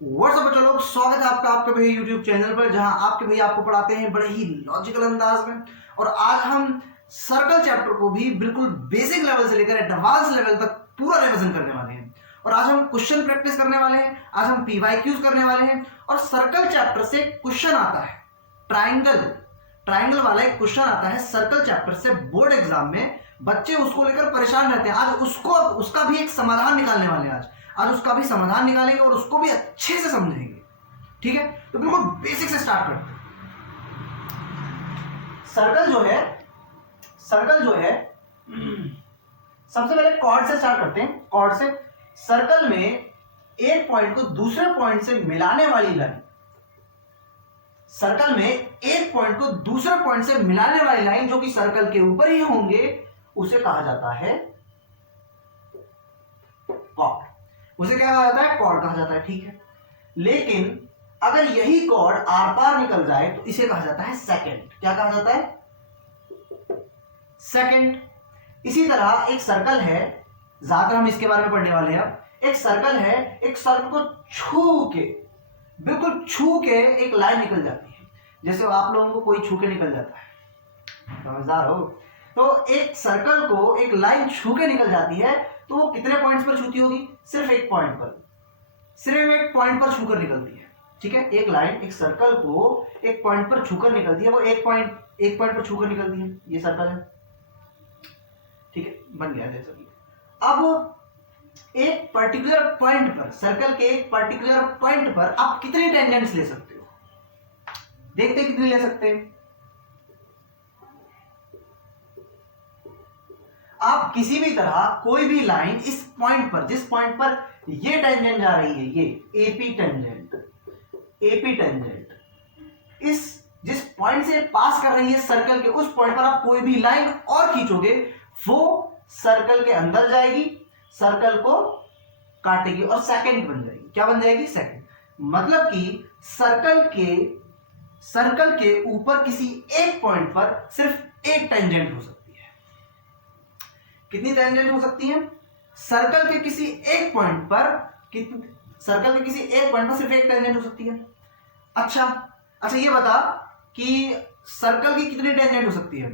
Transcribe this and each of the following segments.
WhatsApp बच्चों लोग, स्वागत है आपका आपके भैया यूट्यूब चैनल पर, जहां आपके भैया आपको पढ़ाते हैं बड़े ही लॉजिकल अंदाज में। और आज हम सर्कल चैप्टर को भी बिल्कुल बेसिक लेवल से लेकर एडवांस लेवल तक पूरा रिवीजन करने वाले हैं। और आज हम क्वेश्चन प्रैक्टिस करने वाले हैं, आज हम पीवाईक्यूज करने वाले हैं। और सर्कल चैप्टर से क्वेश्चन आता है, ट्राइंगल ट्राइंगल वाला एक क्वेश्चन आता है सर्कल चैप्टर से बोर्ड एग्जाम में। बच्चे उसको लेकर परेशान रहते हैं। आज उसका भी एक समाधान निकालने वाले हैं। आज उसका भी समाधान निकालेंगे और उसको भी अच्छे से समझेंगे। ठीक है, तो बिल्कुल बेसिक से स्टार्ट करते हैं। सर्कल जो है सबसे पहले कॉर्ड से स्टार्ट करते हैं। कॉर्ड से सर्कल में एक पॉइंट को दूसरे पॉइंट से मिलाने वाली लाइन, सर्कल में एक पॉइंट को दूसरे पॉइंट से मिलाने वाली लाइन जो कि सर्कल के ऊपर ही होंगे, उसे कहा जाता है कॉर्ड। उसे क्या कहा जाता है? कॉर्ड कहा जाता है। ठीक है, लेकिन अगर यही कॉर्ड आर पार निकल जाए तो इसे कहा जाता है सेकंड। क्या कहा जाता है? सेकंड। इसी तरह एक सर्कल है, ज्यादातर हम इसके बारे में पढ़ने वाले हैं। अब एक सर्कल है, एक सर्कल को छू के, बिल्कुल छू के एक लाइन निकल जाती है, जैसे आप लोगों को कोई छू के निकल जाता है, समझदार हो। तो एक सर्कल को एक लाइन छू के निकल जाती है, तो वो कितने पॉइंट्स पर छूती होगी? सिर्फ एक पॉइंट पर, सिर्फ एक पॉइंट पर छूकर निकलती है। ठीक है, एक लाइन एक सर्कल को एक पॉइंट पर छूकर निकलती है, वो एक पॉइंट पर छूकर निकलती है। ये सर्कल है, ठीक है, बन गया जैसा कि। अब एक पर्टिकुलर पॉइंट पर, सर्कल के एक पर्टिकुलर पॉइंट पर आप कितनी टेंजेंट्स ले सकते हो? देखते हैं कितनी ले सकते हैं। आप किसी भी तरह कोई भी लाइन इस पॉइंट पर, जिस पॉइंट पर ये टेंजेंट जा रही है, ये एपी टेंजेंट, इस जिस पॉइंट से पास कर रही है सर्कल के, उस पॉइंट पर आप कोई भी लाइन और खींचोगे, वो सर्कल के अंदर जाएगी, सर्कल को काटेगी और सेकंड बन जाएगी। क्या बन जाएगी? सेकंड। मतलब कि सर्कल के ऊपर किसी एक पॉइंट पर सिर्फ एक टेंजेंट हो सकती है। कितनी टेंजेंट हो सकती है? सर्कल के किसी एक पॉइंट पर सिर्फ एक टेंजेंट हो सकती है। अच्छा, ये बता कि सर्कल की कितनी टेंजेंट हो सकती है?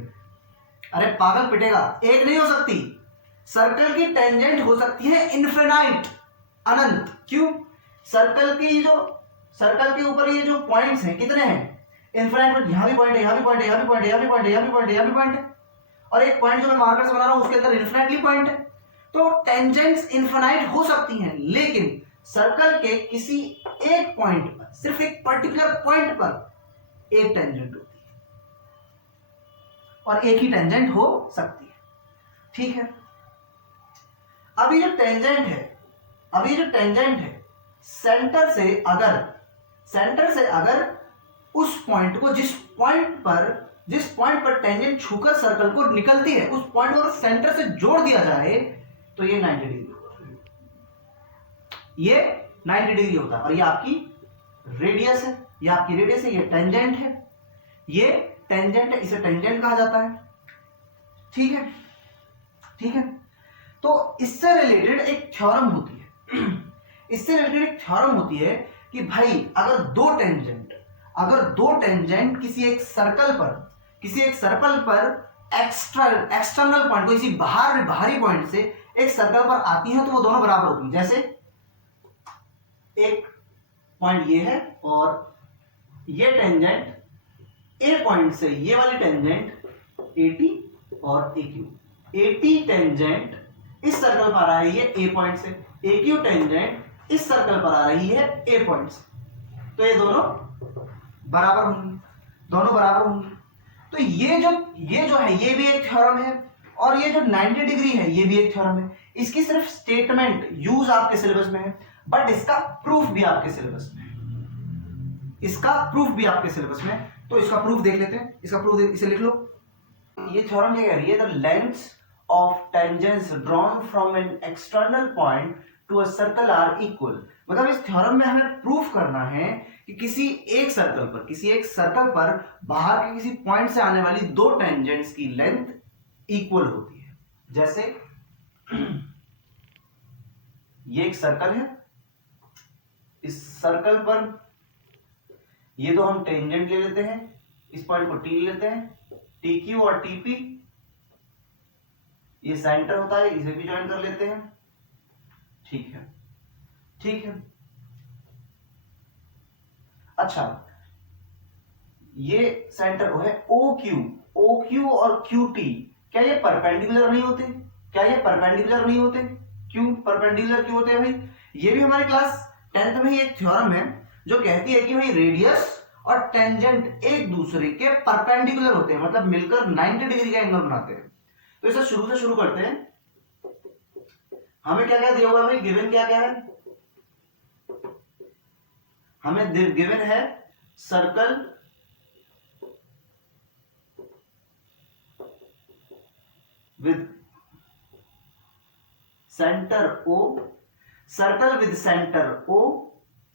अरे पागल पिटेगा, एक नहीं हो सकती। सर्कल की टेंजेंट हो सकती है इनफिनाइट, अनंत। क्यों? सर्कल के ऊपर ये जो पॉइंट्स हैं, कितने हैं? इनफिनाइट। यहां भी पॉइंट है, यहां भी पॉइंट है, यहां भी पॉइंट है, यहां भी पॉइंट है, यहां भी पॉइंट है, यहां भी पॉइंट है, और एक पॉइंट जो मैं मार्कर से बना रहा हूं उसके अंदर इनफिनाइटली पॉइंट है। तो टेंजेंट्स इनफिनाइट हो सकती हैं, लेकिन सर्कल के किसी एक पॉइंट पर, सिर्फ एक पर्टिकुलर पॉइंट पर एक टेंजेंट होती है, और एक ही टेंजेंट हो सकती है। ठीक है, अब ये जो टेंजेंट है, सेंटर से अगर उस पॉइंट को, जिस पॉइंट पर टेंजेंट छूकर सर्कल को निकलती है, उस पॉइंट को सेंटर से जोड़ दिया जाए तो ये 90 डिग्री होगा। ये 90 डिग्री होता है, और ये आपकी रेडियस है, ये टेंजेंट है, इसे टेंजेंट कहा जाता है। ठीक है, तो इससे रिलेटेड एक थ्योरम होती है कि भाई अगर दो टेंजेंट किसी एक सर्कल पर एक्सटर्नल पॉइंट, किसी बाहरी पॉइंट से एक सर्कल पर आती हैं, तो वो दोनों बराबर होती हैं। जैसे एक पॉइंट ये है, और ये टेंजेंट ए पॉइंट से, ये वाली टेंजेंट AT और AQ। AT टेंजेंट इस सर्कल पर आ रही है ए पॉइंट से, AQ टेंजेंट इस सर्कल पर आ रही है ए पॉइंट से, तो ये दोनों बराबर होंगी। तो ये जो है, ये भी एक थ्योरम है, और ये जो 90 डिग्री है, ये भी एक थ्योरम है। इसकी सिर्फ स्टेटमेंट यूज आपके सिलेबस में है, बट इसका प्रूफ भी आपके सिलेबस में है। तो इसका प्रूफ देख लेते हैं। इसे लिख लो। ये थ्योरम क्या कह रही है? The lengths of tangents drawn from an external point to a circle are equal. मतलब इस थ्योरम में हमें प्रूफ करना है कि किसी एक सर्कल पर बाहर के किसी पॉइंट से आने वाली दो टेंजेंट्स की लेंथ इक्वल होती है। जैसे ये एक सर्कल है, इस सर्कल पर ये तो हम टेंजेंट ले लेते हैं, इस पॉइंट को टी ले लेते हैं, टी क्यू और टीपी ये सेंटर होता है, इसे भी ज्वाइन कर लेते हैं। ठीक है, ठीक है। अच्छा, ये सेंटर है ओ क्यू और क्यू टी, क्या ये परपेंडिकुलर नहीं होते? क्या ये परपेंडिकुलर नहीं होते? क्यों परपेंडिकुलर क्यों होते हैं भाई? ये भी हमारे क्लास 10th में ही एक थ्योरम है जो कहती है कि भाई रेडियस और टेंजेंट एक दूसरे के परपेंडिकुलर होते हैं, मतलब मिलकर 90 डिग्री का एंगल बनाते हैं। तो इसे शुरू से शुरू करते हैं। हमें क्या क्या दिया हुआ है भाई? गिवन क्या क्या है? हमें गिवन है circle with centre O, circle with centre O,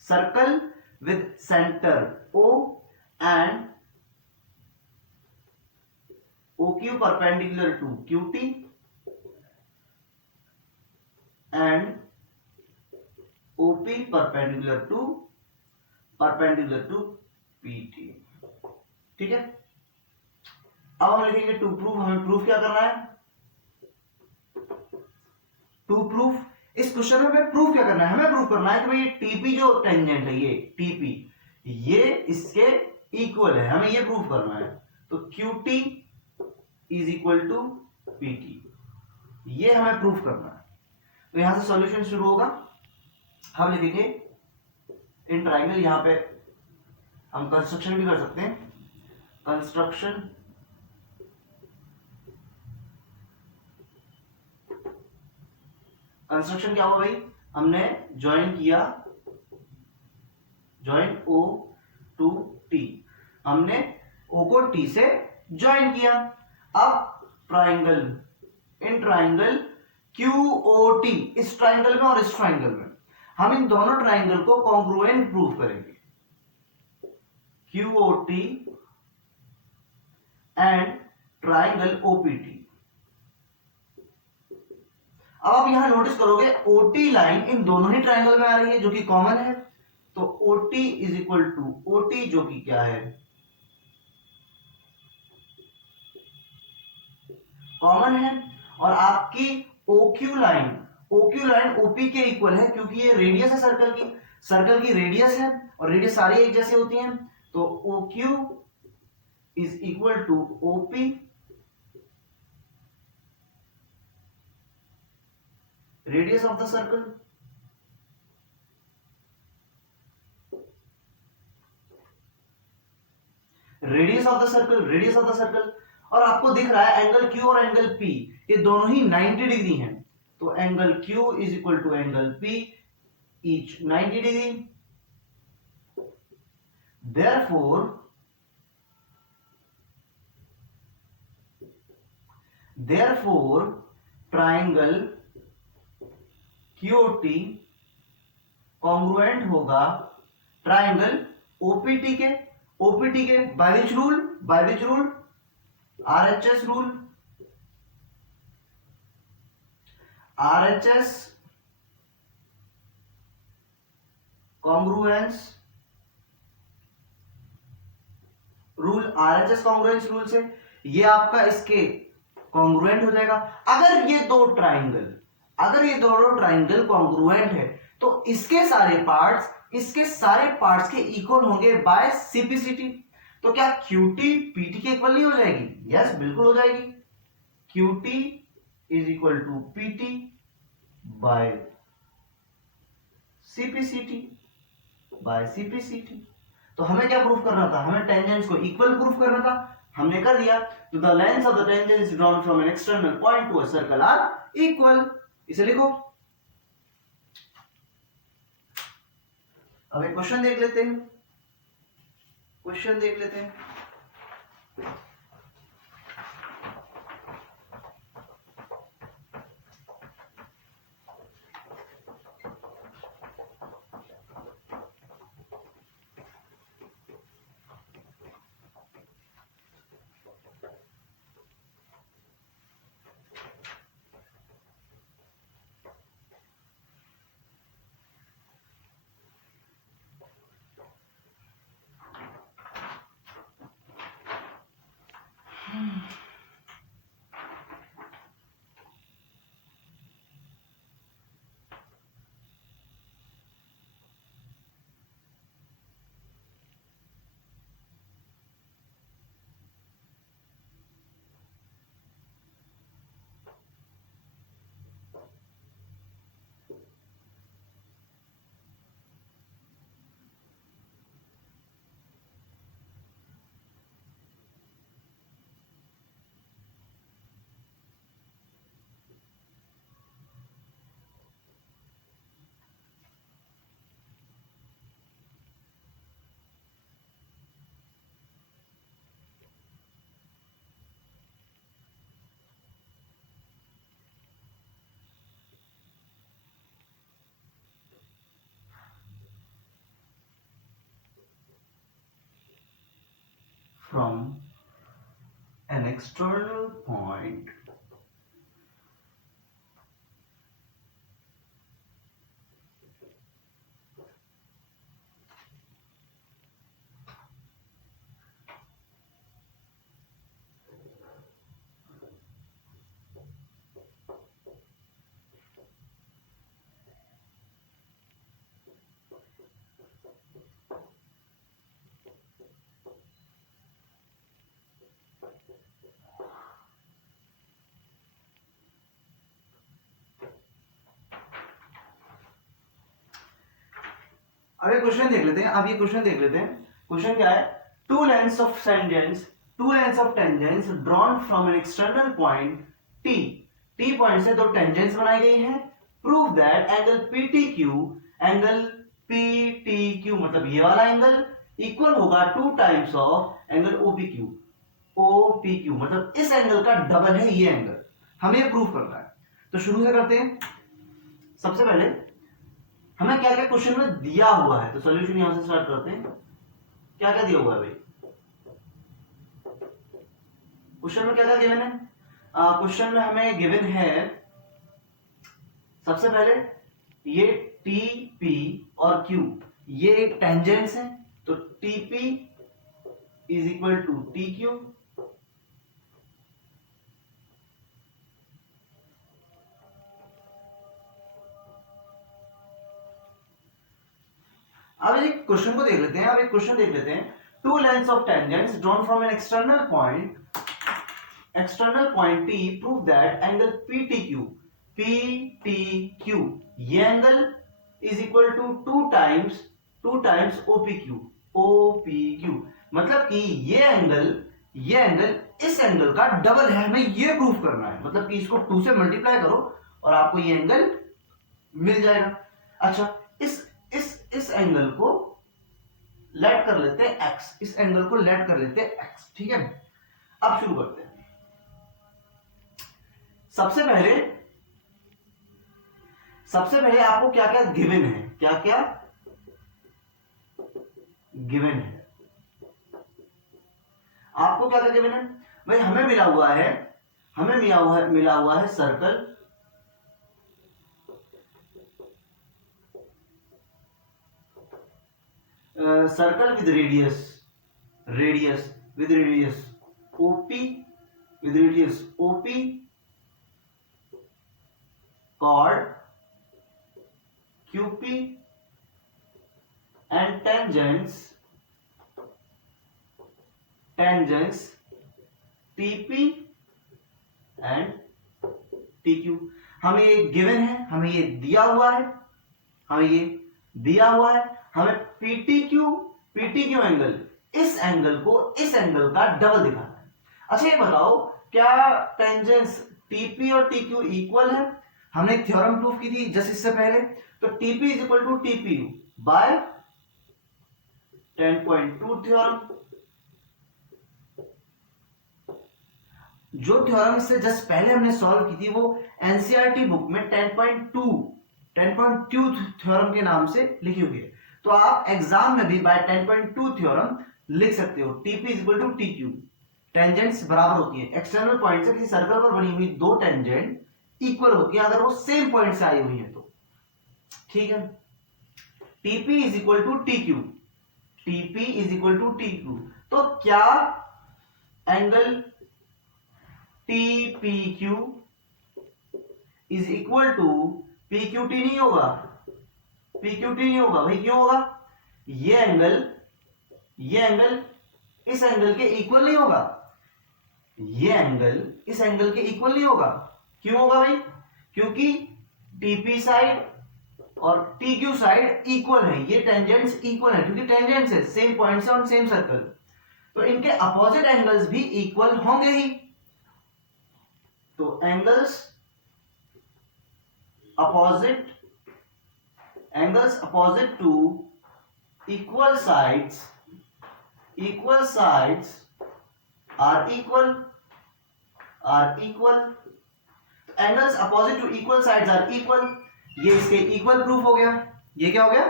circle with centre O and OQ perpendicular to QT and OP perpendicular to PT। ठीक है, अब हम लिखेंगे टू प्रूफ। हमें प्रूफ क्या करना है? टू प्रूफ, इस क्वेश्चन में हमें प्रूफ क्या करना है? हमें प्रूफ करना है कि भाई टीपी जो टेंजेंट है, ये टीपी ये इसके इक्वल है, हमें ये प्रूफ करना है। तो QT is equal to PT, ये हमें प्रूफ करना है। तो यहां से सॉल्यूशन शुरू होगा। हम लिखेंगे इन ट्राइंगल, यहां पे हम कंस्ट्रक्शन भी कर सकते हैं। कंस्ट्रक्शन क्या हुआ भाई? हमने ज्वाइन किया, ज्वाइन O टू T, हमने O को T से ज्वाइन किया। अब ट्राइंगल, इन ट्राइंगल QOT, इस ट्राइंगल में और इस ट्राइंगल में हम इन दोनों ट्राइंगल को कॉन्ग्रुएंट प्रूव करेंगे। QOT and triangle OPT। अब आप यहां नोटिस करोगे OT लाइन इन दोनों ही ट्राइंगल में आ रही है, जो कि कॉमन है। तो OT is equal to OT, जो कि क्या है? कॉमन है। और आपकी OQ लाइन OP के इक्वल है, क्योंकि ये रेडियस है सर्कल की रेडियस है, और रेडियस सारी एक जैसी होती हैं। तो OQ is equal to OP, radius of the circle. Radius of the circle. और आपको दिख रहा है एंगल Q और एंगल P ये दोनों ही 90 डिग्री हैं। तो angle Q is equal to angle P, each 90 degree. therefore triangle QOT congruent होगा ट्राइंगल OPT के। By which rule? RHS rule. RHS congruence rule, RHS congruence rule से ये आपका इसके कॉन्ग्रुएंट हो जाएगा। अगर ये दोनों ट्राइंगल कॉन्ग्रुएंट है तो इसके सारे पार्ट्स के इक्वल होंगे बाय CPCT। तो क्या QT PT के इक्वल नहीं हो जाएगी? यस, बिल्कुल हो जाएगी। QT is equal to PT by CPCT। तो हमें क्या प्रूफ करना था? हमें टेंजेंट्स को इक्वल प्रूफ करना था, हमने कर दिया। तो the length of the tangent drawn from an external point to a circle are equal. इसे लिखो। अब एक क्वेश्चन देख लेते हैं। from an external point अब ये क्वेश्चन देख लेते हैं। अब ये क्वेश्चन देख लेते हैं। क्वेश्चन क्या है? Two lengths of tangents drawn from an external point T. T point से दो टेंजेंट्स बनाई गई हैं। प्रूव दैट एंगल पीटीक्यू मतलब ये वाला एंगल इक्वल होगा 2 टाइम्स ऑफ एंगल ओपीक्यू मतलब इस एंगल का डबल है ये एंगल। हमें प्रूव करना है। तो शुरू से करते हैं। सबसे पहले हमें क्या क्या क्वेश्चन में दिया हुआ है, तो सॉल्यूशन यहां से स्टार्ट करते हैं। क्या क्या दिया हुआ है भाई? क्वेश्चन में क्या क्या गिवन है? क्वेश्चन में हमें गिवन है सबसे पहले ये टी पी और क्यू, ये एक टेंजेंट्स है, तो TP is equal to T Q. अब एक क्वेश्चन को देख लेते हैं। अब एक क्वेश्चन देख लेते हैं। Two lengths of tangents drawn from an external point T, prove that angle PTQ ये angle is equal to 2 times OPQ मतलब कि ये एंगल इस एंगल का डबल है। हमें ये प्रूफ करना है, मतलब कि इसको 2 से मल्टीप्लाई करो और आपको ये एंगल मिल जाएगा। अच्छा, इस एंगल को लेट कर लेते हैं x, इस एंगल को लेट कर लेते हैं x, ठीक है। अब शुरू करते हैं। सबसे पहले आपको क्या क्या गिवन है, आपको क्या क्या गिवन है भाई? हमें मिला हुआ है circle with radius OP chord QP and tangents TP and TQ। हमें ये गिवन है, हमें ये दिया हुआ है, हमें PTQ एंगल इस एंगल का डबल दिखाना है। अच्छा ये बताओ, क्या टेंजेंट्स TP और TQ इक्वल है? हमने एक थ्योरम प्रूफ की थी जस्ट इससे पहले, तो TP is equal to TPU by 10.2 theorem. जो थ्योरम इससे जस्ट पहले हमने सॉल्व की थी वो एनसीईआरटी बुक में 10.2 थ्योरम के नाम से लिखी हुई है। तो आप एग्जाम में भी बाय 10.2 थ्योरम लिख सकते हो। TP is equal to TQ, tangents बराबर होती है। एक्सटर्नल पॉइंट से किसी सर्कल पर बनी हुई दो टेंजेंट इक्वल होती है अगर वो सेम पॉइंट से आई हुई है तो, ठीक है। TP is equal to TQ, तो क्या angle TPQ is equal to PQT नहीं होगा? भाई क्यों होगा? ये एंगल इस एंगल के इक्वल नहीं होगा, ये एंगल इस एंगल के इक्वल नहीं होगा। क्यों होगा भाई? क्योंकि TP साइड और TQ साइड इक्वल है, ये टेंजेंट्स इक्वल है, क्योंकि टेंजेंट्स है सेम पॉइंट से ऑन सेम सर्कल, तो इनके अपोजिट एंगल्स भी इक्वल होंगे ही। तो angles opposite to equal sides are equal. Angles opposite to equal sides are equal, ये इसके इक्वल प्रूफ हो गया। ये क्या हो गया?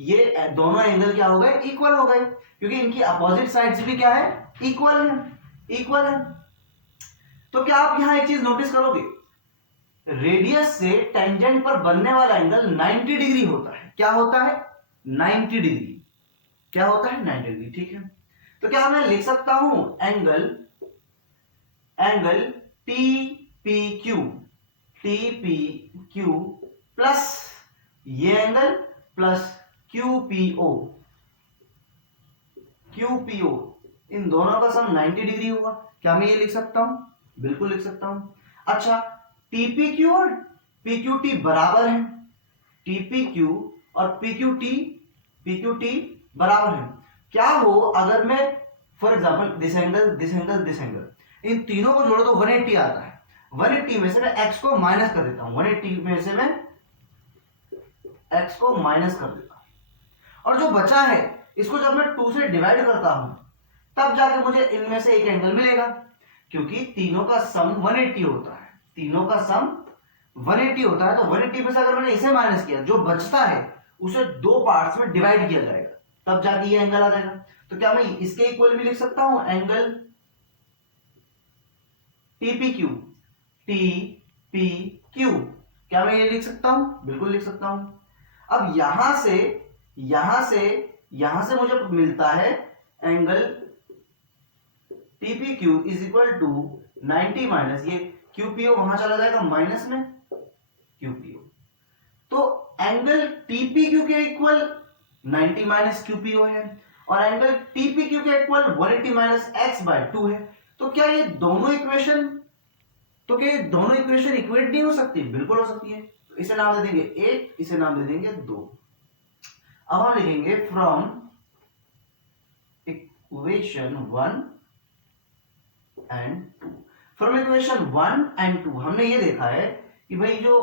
ये दोनों एंगल क्या हो गए, इक्वल हो गए, क्योंकि इनकी अपोजिट साइड्स भी क्या है, इक्वल है, इक्वल है। तो क्या आप यहां एक चीज नोटिस करोगे, रेडियस से टेंजेंट पर बनने वाला एंगल 90 डिग्री होता है। क्या होता है, 90 डिग्री। क्या होता है, 90 डिग्री, ठीक है। तो क्या मैं लिख सकता हूं angle T P Q plus ये एंगल प्लस क्यूपीओ, इन दोनों का सम 90 डिग्री होगा। क्या मैं ये लिख सकता हूं, बिल्कुल लिख सकता हूं। अच्छा, टीपीक्यू और पीक्यूटी बराबर है, टीपीक्यू और पीक्यूटी बराबर है। क्या हो अगर मैं for example this angle in तीनों को जोड़ो तो 180 आता है। 180 में से मैं x को माइनस कर देता हूं, 180 में से मैं x को माइनस कर देता हूं, और जो बचा है इसको जब मैं 2 से डिवाइड करता हूं तब जाके मुझे इनमें से एक एंगल मिलेगा, क्योंकि तीनों का सम 180 होता है, तीनों का सम 180 होता है। तो 180 में से अगर मैंने इसे माइनस किया, जो बचता है उसे दो पार्ट्स में डिवाइड किया जाएगा, तब जाके ये एंगल आ जाएगा। तो क्या मैं इसके इक्वल भी लिख सकता हूं, एंगल टीपीक्यू, क्या मैं ये लिख सकता हूं, बिल्कुल लिख सकता हूं। अब यहां से मुझे मिलता है angle TPQ is equal to 90 minus ये क्यूपीओ, वहां चला जाएगा माइनस में क्यूपीओ। तो एंगल टीपीक्यू के इक्वल 90 माइनस क्यूपीओ है, और एंगल टीपीक्यू के इक्वल 180 माइनस एक्स बाय 2 है। तो क्या ये दोनों इक्वेशन इक्वेट नहीं हो सकती, बिल्कुल हो सकती है। तो इसे नाम दे देंगे 1, इसे नाम दे देंगे 2। अब हम लिखेंगे from equation 1 and 2। From equation 1 and 2 हमने ये देखा है कि भाई जो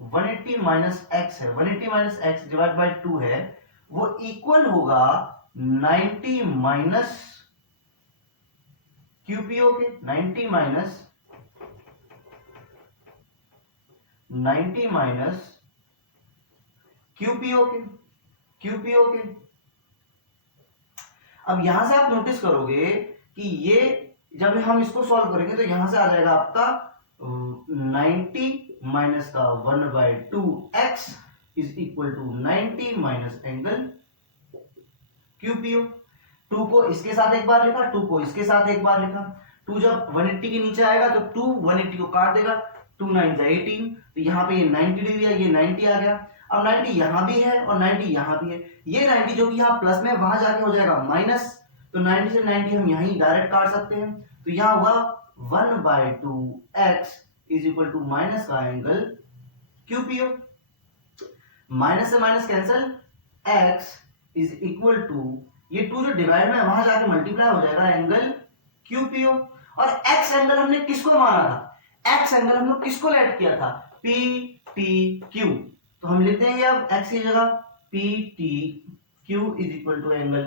180 माइनस एक्स है, 180 माइनस एक्स डिवाइड बाय 2 है, वो इक्वल होगा 90 माइनस क्यूपीओ के, 90 माइनस क्यूपीओ के। अब यहां से आप नोटिस करोगे कि ये जब हम इसको सॉल्व करेंगे तो यहां से आ जाएगा आपका 90 माइनस का 1/2 x is equal to 90 minus angle QPO. 2 को इसके साथ एक बार लिखा, 2 को इसके साथ एक बार लिखा। 2 जब 180 के नीचे आएगा तो 2 180 को काट देगा, 2 9 18, तो यहाँ पे ये 90 डिग्री है, ये 90 आ गया। अब 90 यहां भी है और 90 यहां भी है, ये 90 जो कि यहाँ प्लस में वहां जाके हो जाएगा माइनस, तो 90 से 90 हम यहीं डायरेक्ट काट सकते हैं। तो यहां हुआ 1/2 x is equal to minus का एंगल क्यूपीओ, माइनस से minus cancel, x is equal to ये 2 जो डिवाइड में वहां जाके मल्टीप्लाई हो जाएगा एंगल क्यूपीओ। और एक्स एंगल हमने किसको माना था, एक्स एंगल हम लोग किसको लेट किया था, पी टी क्यू। तो हम लिख देंगे अब एक्स की जगह P T Q is equal to angle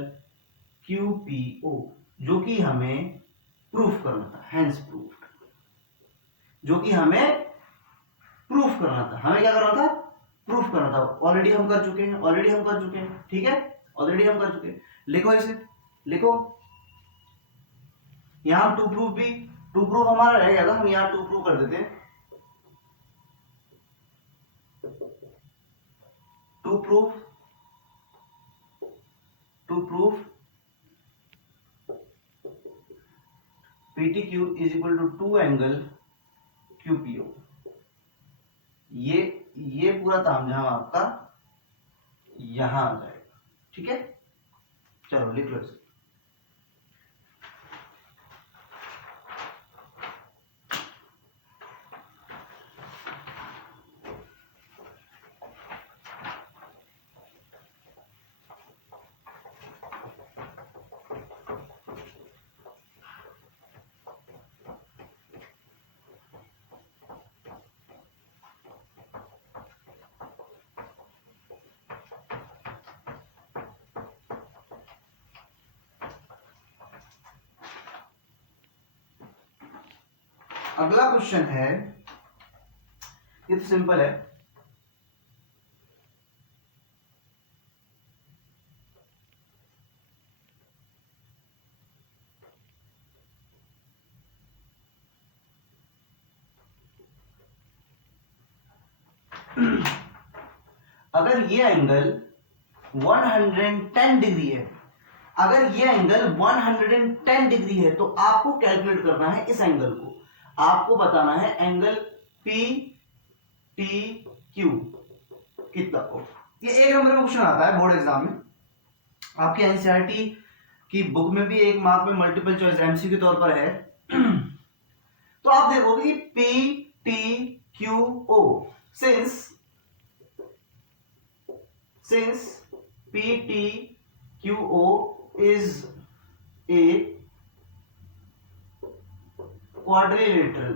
QPO, जो कि हमें प्रूफ करना था, हेंस प्रूफ, जो कि हमें प्रूफ करना था, हमें क्या करना था, प्रूफ करना था। ऑलरेडी हम कर चुके हैं, ठीक है, ऑलरेडी हम कर चुके हैं। लिखो इसे, लिखो यहां टू प्रूफ हमारा रह गया था, हम यहां टू प्रूफ कर देते हैं। To proof PTQ is equal to 2 angle QPO। ये पूरा तामझाम आपका यहां आ जाएगा, ठीक है। चलो लिख लो इसे। अगला क्वेश्चन है, ये तो सिंपल है। अगर ये एंगल 110 डिग्री है, अगर ये एंगल 110 डिग्री है, तो आपको कैलकुलेट करना है इस एंगल को, आपको बताना है एंगल पी टी क्यू कितना हो। ये एक नंबर में क्वेश्चन आता है बोर्ड एग्जाम में, आपके एनसीईआरटी की बुक में भी एक मार्क में मल्टीपल चॉइस एमसीक्यू के तौर पर है। तो आप देखोगे P T Q O, since P T Q O is a quadrilateral,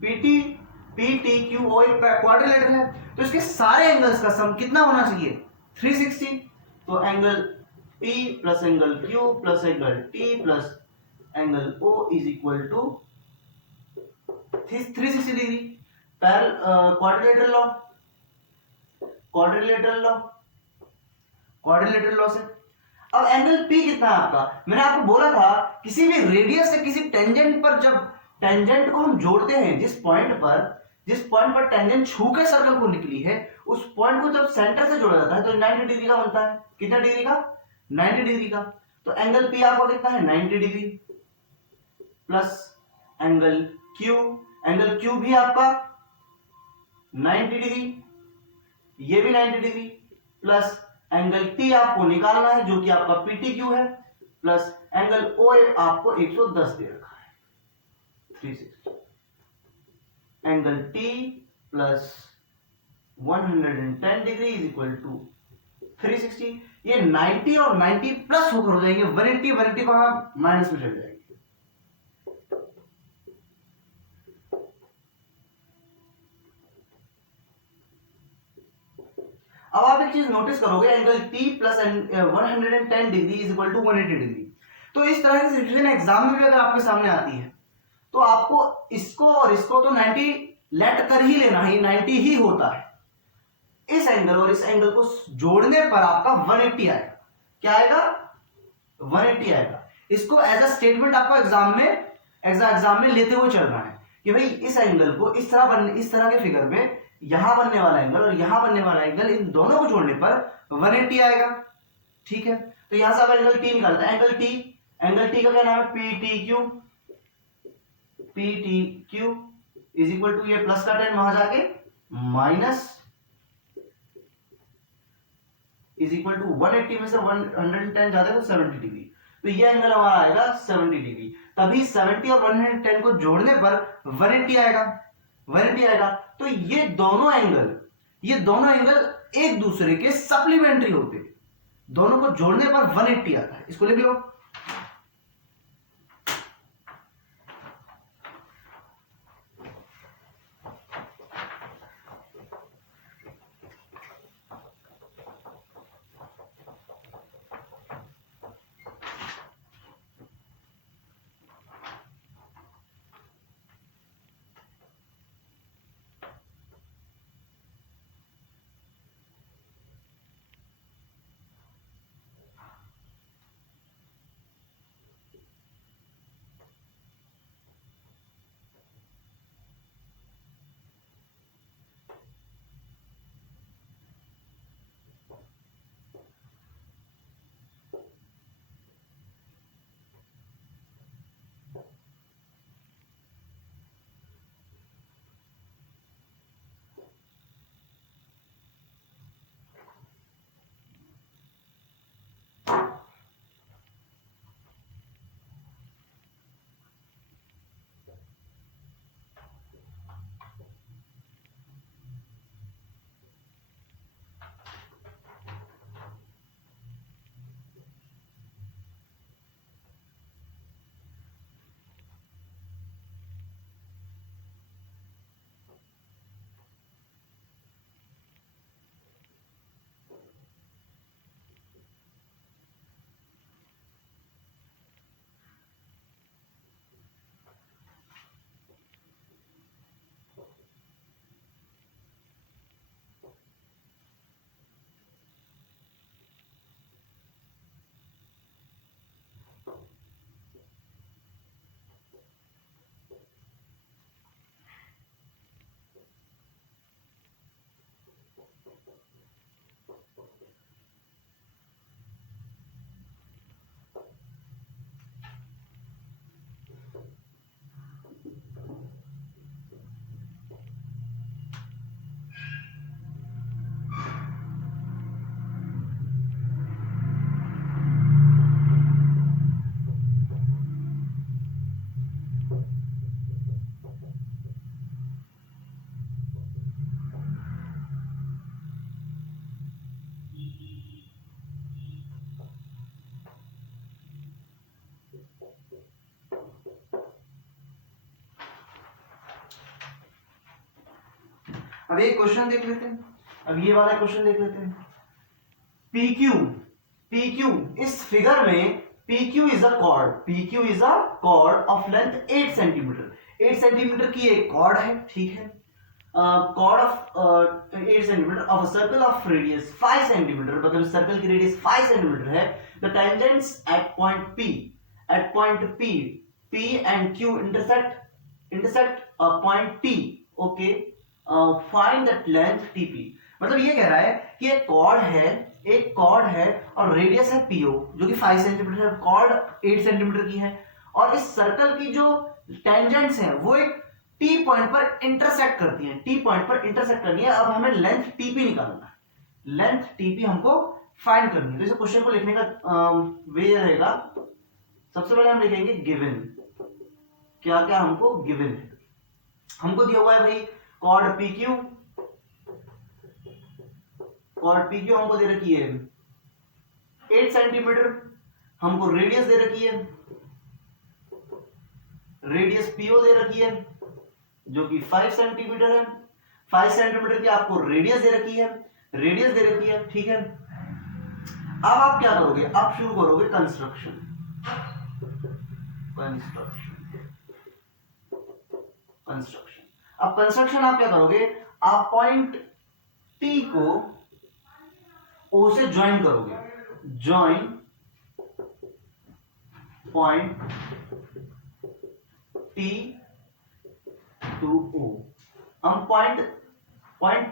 P T Q O एक क्वाड्रिलेटरल है, तो इसके सारे एंगल्स का सम कितना होना चाहिए 360। तो angle P plus angle Q plus angle T plus angle O is equal to 360 degree. Quadrilateral law, quadrilateral law से अब एंगल P कितना है आपका, मैंने आपको बोला था किसी भी रेडियस से किसी टेंजेंट पर जब टेंजेंट को हम जोड़ते हैं, जिस पॉइंट पर टेंजेंट छू के सर्कल को निकली है, उस पॉइंट को जब सेंटर से जोड़ा जाता है तो 90 डिग्री का बनता है। कितना डिग्री का? 90 डिग्री का। तो एंगल P आपका कितना है 90 डिग्री प्लस एंगल Q भी आपका 90 डिग्री, ये भी 90 डिग्री प्लस एंगल T आपको निकालना है जो कि आपका PTQ है, प्लस एंगल OA आपको 110 दे रखा है 360। Angle T plus 110 degree is equal to 360। ये 90 और 90 प्लस होकर हो जाएंगे 180 को हम माइनस में चले जाएंगे। अब आप एक चीज नोटिस करोगे, angle T plus 110 degree is equal to 180 degree. तो इस तरह की सिचुएशन एग्जाम में भी अगर आपके सामने आती है तो आपको इसको और इसको तो 90 लेट कर ही लेना है, 90 ही होता है। इस एंगल और इस एंगल को जोड़ने पर आपका 180 आएगा। क्या आएगा? 180 आएगा। इसको एज अ स्टेटमेंट आपको एग्जाम में लेते हुए चलना है कि भाई इस एंगल को इस तरह के फिगर में यहां बनने वाला एंगल और यहां बनने वाला एंगल, इन दोनों को जोड़ने पर 180 आएगा। ठीक है, तो यहां से आप एंगल टी निकालते हैं। एंगल टी का क्या नाम है? P T Q is equal to, ये प्लस का 10 वहां जाके माइनस इज इक्वल टू 180 में से 110 जाता है तो 70 डिग्री। तो ये एंगल हमारा आएगा 70 डिग्री। तभी 70 और 110 को जोड़ने पर 180 आएगा। तो ये दोनों एंगल एक दूसरे के सप्लीमेंट्री होते हैं, दोनों को जोड़ने पर 180 आता है। इसको लिख लो। अब एक क्वेश्चन देख लेते हैं, अब ये वाला क्वेश्चन देख लेते हैं। PQ इस फिगर में PQ is a chord, PQ is a chord of length 8 centimetre, 8 centimetre की एक कॉर्ड है, ठीक है। Chord of 8 centimetre of a circle of radius 5 centimetre, मतलब सर्कल की रेडियस 5 सेंटीमीटर है। The tangents at point P and Q intersect point T, okay. Find that length TP। मतलब ये कह रहा है कि एक कॉर्ड है और रेडियस है PO जो कि 5 सेंटीमीटर है, कॉर्ड 8 सेंटीमीटर की है, और इस सर्कल की जो टेंजेंट्स हैं वो एक T पॉइंट पर इंटरसेक्ट करती हैं, T पॉइंट पर इंटरसेक्ट करनी है। अब हमें लेंथ TP निकालना है, लेंथ TP हमको फाइंड करनी है। तो इस क्वेश्चन को लिखने का वे रहेगा, सबसे पहले हम लिखेंगे गिवन, क्या क्या हमको गिवन है। हमको दिया हुआ है भाई कॉर्ड PQ हमको दे रखी है 8 सेंटीमीटर, हमको रेडियस दे रखी है, रेडियस PO दे रखी है जो कि 5 सेंटीमीटर है, 5 सेंटीमीटर की आपको रेडियस दे रखी है, ठीक है। अब आप क्या करोगे, आप शुरू करोगे कंस्ट्रक्शन। अब कंस्ट्रक्शन आप क्या करोगे, आप पॉइंट T को O से ज्वाइन करोगे, join point T to O। हम पॉइंट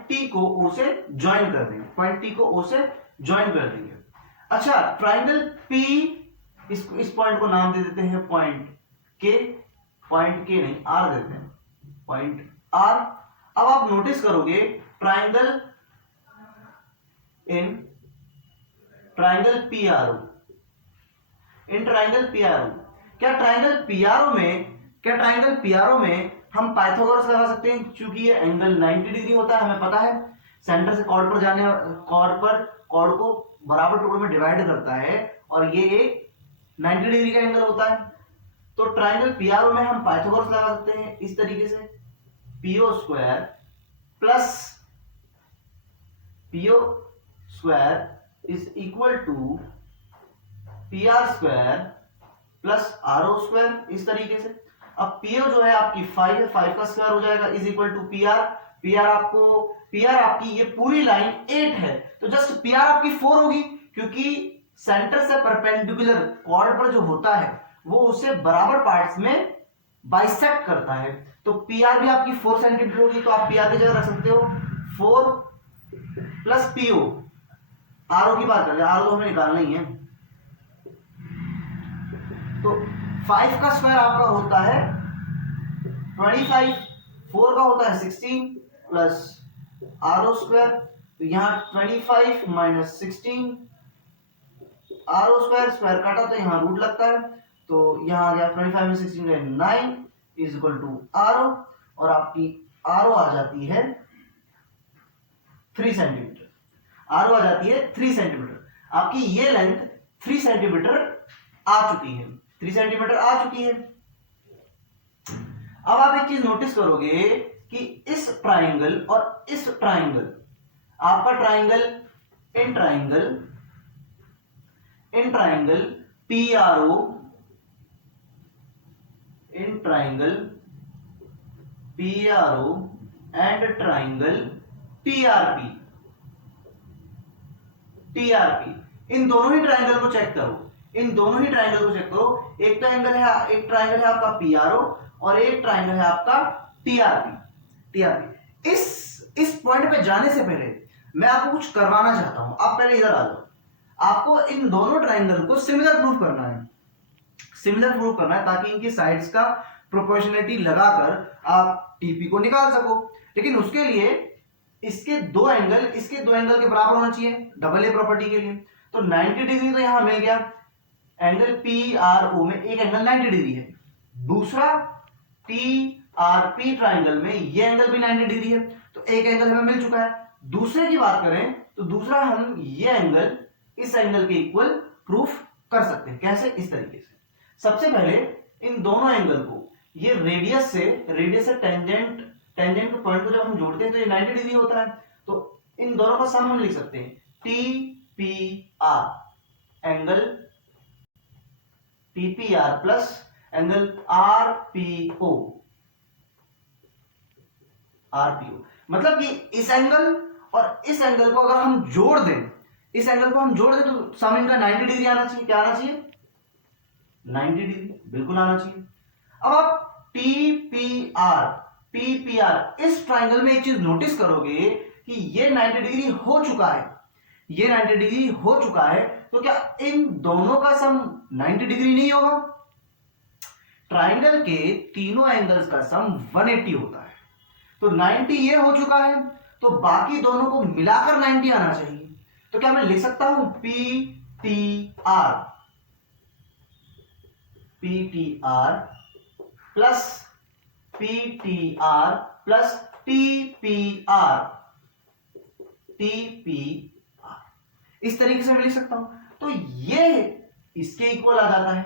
T को O से ज्वाइन कर देंगे, अच्छा ट्राइंगल P, इस पॉइंट को नाम दे देते हैं पॉइंट K नहीं R देते हैं, पॉइंट R। अब आप नोटिस करोगे ट्राइंगल PRO, क्या ट्राइंगल PRO में हम पाइथागोरस लगा सकते हैं, क्योंकि ये एंगल 90 डिग्री होता है, हमें पता है सेंटर से कॉर्ड को बराबर टुकड़ों में डिवाइड करता है और ये एक 90 डिग्री का एंगल होता है। तो ट्राइंगल PRO में हम पाइथागोरस लगा सकते हैं इस तरीके से, PO square is equal to PR square plus RO square, इस तरीके से। अब PO जो है आपकी 5 है, 5 का स्क्वायर हो जाएगा इज इक्वल टू PR आपकी ये पूरी लाइन 8 है, तो जस्ट PR आपकी 4 होगी, क्योंकि सेंटर से परपेंडिकुलर कॉर्ड पर जो होता है वो उससे बराबर पार्ट्स में बाइसेक्ट करता है। तो PR भी आपकी 4 सेंटीमीटर होगी, तो आप PR की जगह रख सकते हो 4 प्लस PO। RO की बात कर रहे हैं, RO हमें निकालना ही है। तो 5 का स्क्वायर आपका होता है 25, 4 का होता है 16 प्लस RO स्क्वायर, तो यहां 25 माइनस 16 RO स्क्वायर काटा तो यहां रूट लगता है, तो यहां आ गया 25 में 16 है 9 इज इक्वल टू RO, और आपकी RO आ जाती है 3 सेंटीमीटर। RO आ जाती है 3 सेंटीमीटर। आपकी ये लेंथ 3 सेंटीमीटर आ चुकी है, 3 सेंटीमीटर आ चुकी है। अब आप एक चीज नोटिस करोगे कि इस ट्राइंगल और इस ट्राइंगल, आपका triangle in triangle PRO, in triangle PRO and triangle TRP, इन दोनों ही ट्राइंगल को चेक करो, एक ट्राइंगल है आपका PRO और एक ट्राइंगल है आपका TRP। इस पॉइंट पे जाने से पहले मैं आपको कुछ करवाना चाहता हूं, आप पहले इधर आ जाओ। आपको इन दोनों ट्राइंगल को सिमिलर प्रूफ करना है, ताकि इनकी साइड्स का प्रोपोर्शनलिटी लगाकर आप TP को निकाल सको। लेकिन उसके लिए इसके दो एंगल के बराबर होना चाहिए डबल ए प्रॉपर्टी के लिए। तो 90 डिग्री तो यहां मिल गया, एंगल PRO में एक एंगल 90 डिग्री है, दूसरा TRP ट्राइंगल में ये एंगल भी 90 डिग्री है, तो एक एंगल हमें मिल चुका है। दूसरे की बात करें तो दूसरा हम ये एंगल इस एंगल के इक्वल प्रूफ कर सकते हैं। कैसे? इस तरीके से। सबसे पहले इन दोनों एंगल को ये रेडियस से टेंजेंट टेंजेंट के पॉइंट को जब हम जोड़ते हैं तो ये 90 डिग्री होता है। तो इन दोनों का सम हम लिख सकते हैं TPR angle TPR plus angle RPO। मतलब कि इस एंगल और इस एंगल को अगर हम जोड़ दें, इस एंगल को हम जोड़ दें तो सम इनका 90 डिग्री आना चाहिए। क्या आना चाहिए? 90 डिग्री बिल्कुल आना चाहिए। अब आप TPR इस ट्राइंगल में एक चीज नोटिस करोगे कि ये 90 डिग्री हो चुका है, ये 90 डिग्री हो चुका है, तो क्या इन दोनों का सम 90 डिग्री नहीं होगा? ट्राइंगल के तीनों एंगल्स का सम 180 होता है। तो 90 ये हो चुका है, तो बाकी दोनों को मिलाकर 90 आना चाहिए। तो क्या मैं लिख सकता हूं PTR plus PTR plus TPR इस तरीके से मैं लिख सकता हूं। तो ये इसके इक्वल आ जाता है।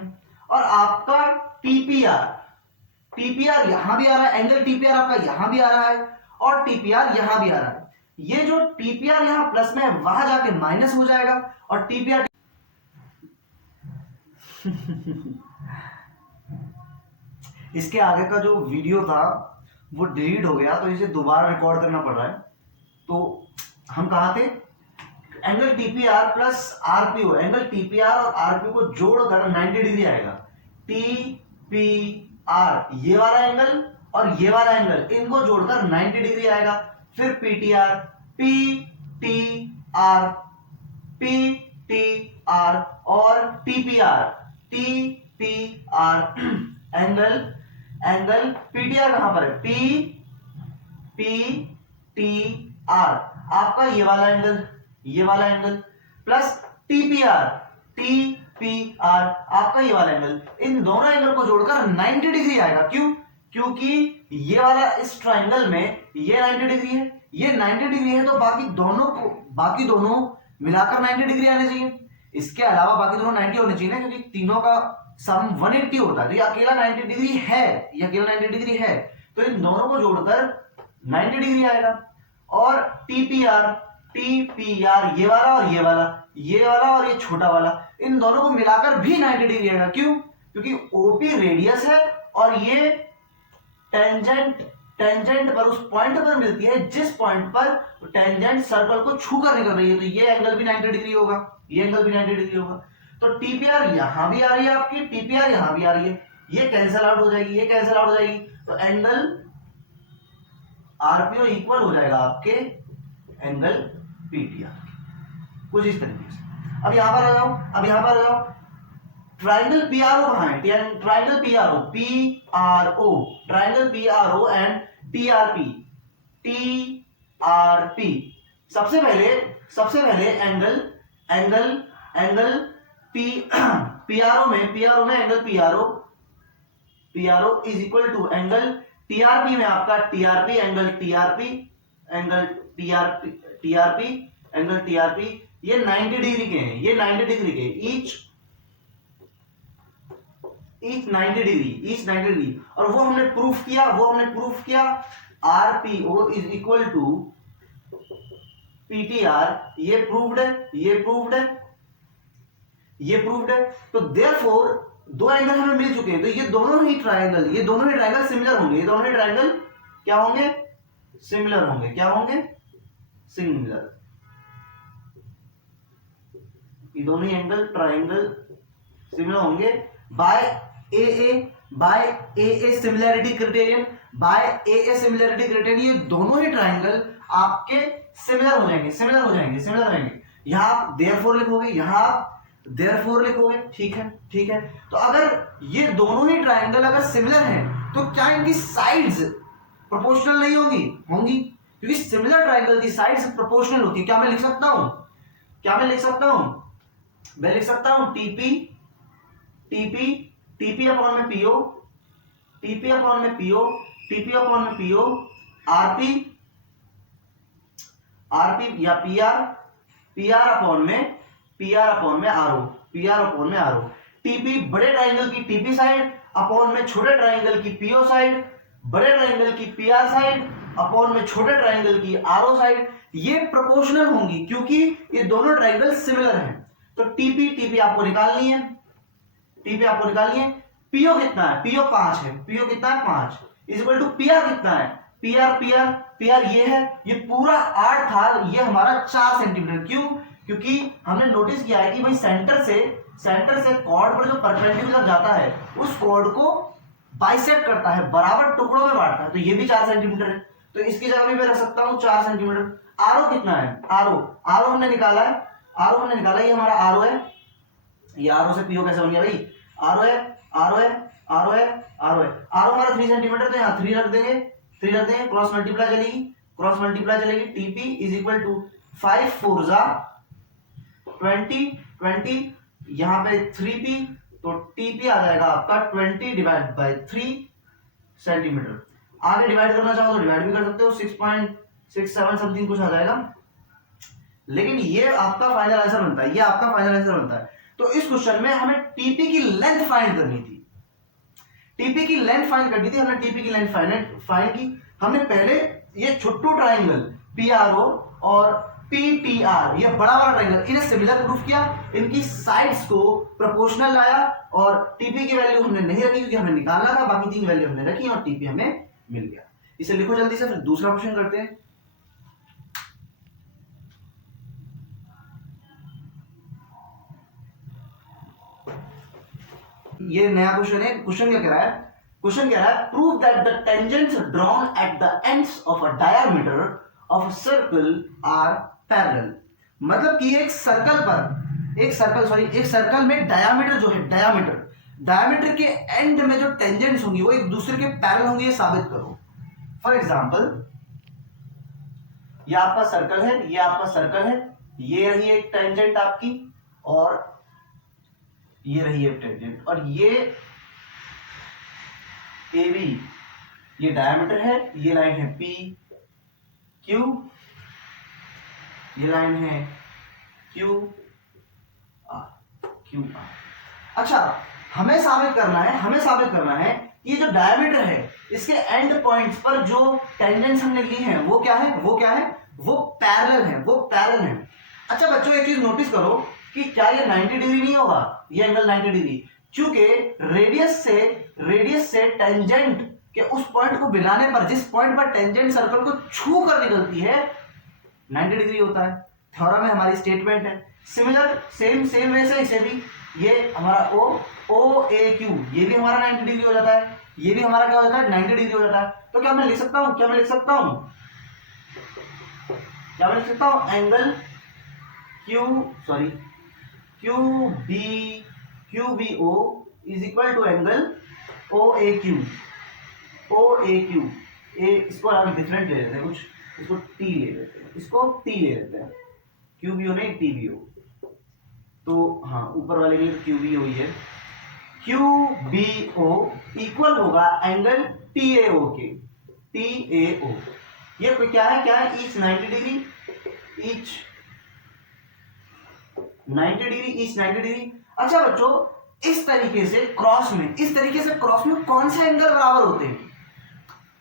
और आपका TPR यहां भी आ रहा है, एंगल TPR आपका यहां भी आ रहा है और TPR यहां भी आ रहा है। ये जो TPR यहां प्लस में है वहां जाके माइनस हो जाएगा और TPR इसके आगे का जो वीडियो था वो डिलीट हो गया, तो इसे दोबारा रिकॉर्ड करना पड़ रहा है। तो हम कहां थे? Angle TPR plus RPO, angle TPR और RPO को जोड़कर 90 डिग्री आएगा। TPR ये वाला एंगल और ये वाला एंगल, इनको जोड़कर 90 डिग्री आएगा। फिर PTR और TPR एंगल PTR कहां पर है? PTR आपका ये वाला एंगल प्लस TPR आपका ये वाला एंगल, इन दोनों एंगल को जोड़कर 90 डिग्री आएगा। क्यों? क्योंकि ये वाला इस ट्राइंगल में ये 90 डिग्री है, ये 90 डिग्री है, तो बाकी दोनों मिलाकर 90 डिग्री आने चाहिए। इसके अलावा बाकी दोनों 90 होने चाहिए ना, क्योंकि तीनों का सम 180 होता है। तो ये अकेला 90 डिग्री है, तो इन दोनों को जोड़कर 90 डिग्री आएगा। और TPR ये वाला और ये वाला और ये छोटा वाला, इन दोनों को मिलाकर भी 90 डिग्री आएगा। क्यों? क्योंकि OP रेडियस है और ये टेंजेंट पर उस पॉइंट पर मिलती है जिस पॉइंट पर टेंजेंट सर्कल को छूकर निकल रही है। तो ये एंगल भी 90 डिग्री होगा, ये एंगल भी 90 डिग्री होगा। तो TPR यहां भी आ रही है आपकी, TPR यहां भी आ रही है, ये कैंसिल आउट हो जाएगी, ये कैंसिल आउट हो जाएगी। तो एंगल RPO इक्वल हो जाएगा आपके एंगल PTR, कुछ इस तरीके से। अब यहां पर आ जाओ, ट्राइंगल PRO कहां है? Triangle PRO and TRP। सबसे पहले एंगल PRO में angle PRO is equal to angle TRP में आपका एंगल TRP ये 90 डिग्री के हैं, ईच 90 डिग्री। और वो हमने प्रूफ किया RPO is equal to PTR। ये प्रूव्ड है। तो देयरफॉर दो एंगल हमें मिल चुके हैं, तो ये दोनों ही ट्रायंगल सिमिलर होंगे। ये दोनों ही ट्रायंगल क्या होंगे? सिमिलर होंगे। क्या होंगे? सिमिलर। ये दोनों ही एंगल ट्रायंगल सिमिलर होंगे बाय AA सिमिलैरिटी क्राइटेरियन। ये दोनों ही ट्रायंगल आपके सिमिलर हो जाएंगे। यहां आप देयरफॉर लिखोगे, ठीक है। तो अगर ये दोनों ही ट्रायंगल अगर सिमिलर हैं, तो क्या इनकी साइड्स प्रोपोर्शनल नहीं होंगी? क्योंकि सिमिलर ट्रायंगल की साइड्स प्रोपोर्शनल होती है। क्या मैं लिख सकता हूं? मैं लिख सकता हूं TP अपॉन में PO, RP या PR अपॉन में RO। TP बड़े ट्राइंगल की TP साइड अपॉन में छोटे ट्राइंगल की PO साइड, बड़े ट्राइंगल की PR साइड अपॉन में छोटे ट्राइंगल की आरओ साइड, ये प्रोपोर्शनल होंगी क्योंकि ये दोनों ट्राइंगल सिमिलर हैं। तो टीपी आपको निकालनी है, पीओ कितना है, पीओ 5 है, पीओ कितना है 5 इज इक्वल टू पीआर कितना है, पीआर ये है, ये पूरा 8 था, ये हमारा 4 सेंटीमीटर। क्यों? क्योंकि हमने नोटिस किया है कि भाई सेंटर से कॉर्ड पर जो परपेंडिकुलर जाता है उस कॉर्ड को बाइसेक्ट करता है, बराबर टुकड़ों में बांटता है, तो ये भी 4 सेंटीमीटर है, तो इसकी जगह भी मैं रख सकता हूं 4 सेंटीमीटर। आरओ कितना है, आरओ हमने निकाला है, ये हमारा आरओ है, ये आरओ से पीओ कैसे बन गया भाई, आरओ है, आरओ हमारा 3 सेंटीमीटर, तो यहाँ 3 रख देंगे, क्रॉस मल्टीप्लाई चलेगी, टीपी इज इक्वल टू 5 4 जा 20, यहाँ पे 3p, तो टीपी आ जाएगा आपका 20 डिवाइड बाय 3 सेंटीमीटर। आगे डिवाइड करना चाहो तो डिवाइड भी कर सकते हो, 6.67 समथिंग कुछ आ जाएगा, लेकिन ये आपका फाइनल आंसर बनता है, तो इस क्वेश्चन में हमें टीपी की लेंथ फाइंड करनी थी, हमने टीपी की लेंथ फाइंड की। हमने पहले ये छोटू ट्राइंगल पीआरओ और पीटीआर, ये बड़ा ट्राइंगल, इन्हें सिमिलर प्रूफ किया, इनकी साइड्स को प्रोपोर्शनल लाया, और टीपी की वैल्यू हमने नहीं रखी क्योंकि हमें निकालना था, बाकी 3 वैल्यू हमने रखी और टीपी हमें मिल गया। इसे लिखो जल्दी से, फिर दूसरा क्वेश्चन करते हैं। ये नया क्वेश्चन है। क्वेश्चन क्या कह रहा है, prove that the tangents drawn at the ends of a diameter of a circle are parallel. मतलब कि एक सर्कल में डायमीटर जो है, डायमीटर के एंड में जो टेंजेंट्स होंगी वो एक दूसरे के पैरेलल होंगी, ये साबित करो। फॉर एग्जांपल, ये आपका सर्कल है, ये रही एक टेंजेंट आपकी, और ये रही एक टेंजेंट, और ये AB ये डायमीटर है, ये लाइन है P Q, ये लाइन है Q R। अच्छा, हमें साबित करना है ये जो डायमीटर है इसके एंड पॉइंट्स पर जो टेंजेंट्स हमने ली हैं वो क्या है, वो पैरेलल है। अच्छा बच्चों, एक चीज नोटिस करो कि क्या ये 90 डिग्री नहीं होगा, ये एंगल 90 डिग्री, क्योंकि रेडियस से टेंजेंट के उस पॉइंट को मिलाने पर, जिस पॉइंट पर टेंजेंट सर्कल को छू कर निकलती है, 90 डिग्री होता है। थ्योरम में हमारी स्टेटमेंट है। सिमिलर सेम वे से इसे भी, ये हमारा OAQ, ये भी हमारा 90 डिग्री हो जाता है, ये भी हमारा क्या हो जाता है 90 डिग्री हो जाता है। तो क्या मैं लिख सकता हूं angle QBO is equal to angle OAQ। इसको हम डिफरेंट ले लेते हैं, कुछ इसको T ले लेते हैं, QBO नहीं TBO। तो हाँ, ऊपर वाले के लिए QBO ही है। QBO इक्वल होगा एंगल TAO के, ये क्या है ईच 90 डिग्री। अच्छा बच्चों, इस तरीके से क्रॉस में कौन से एंगल बराबर होते हैं?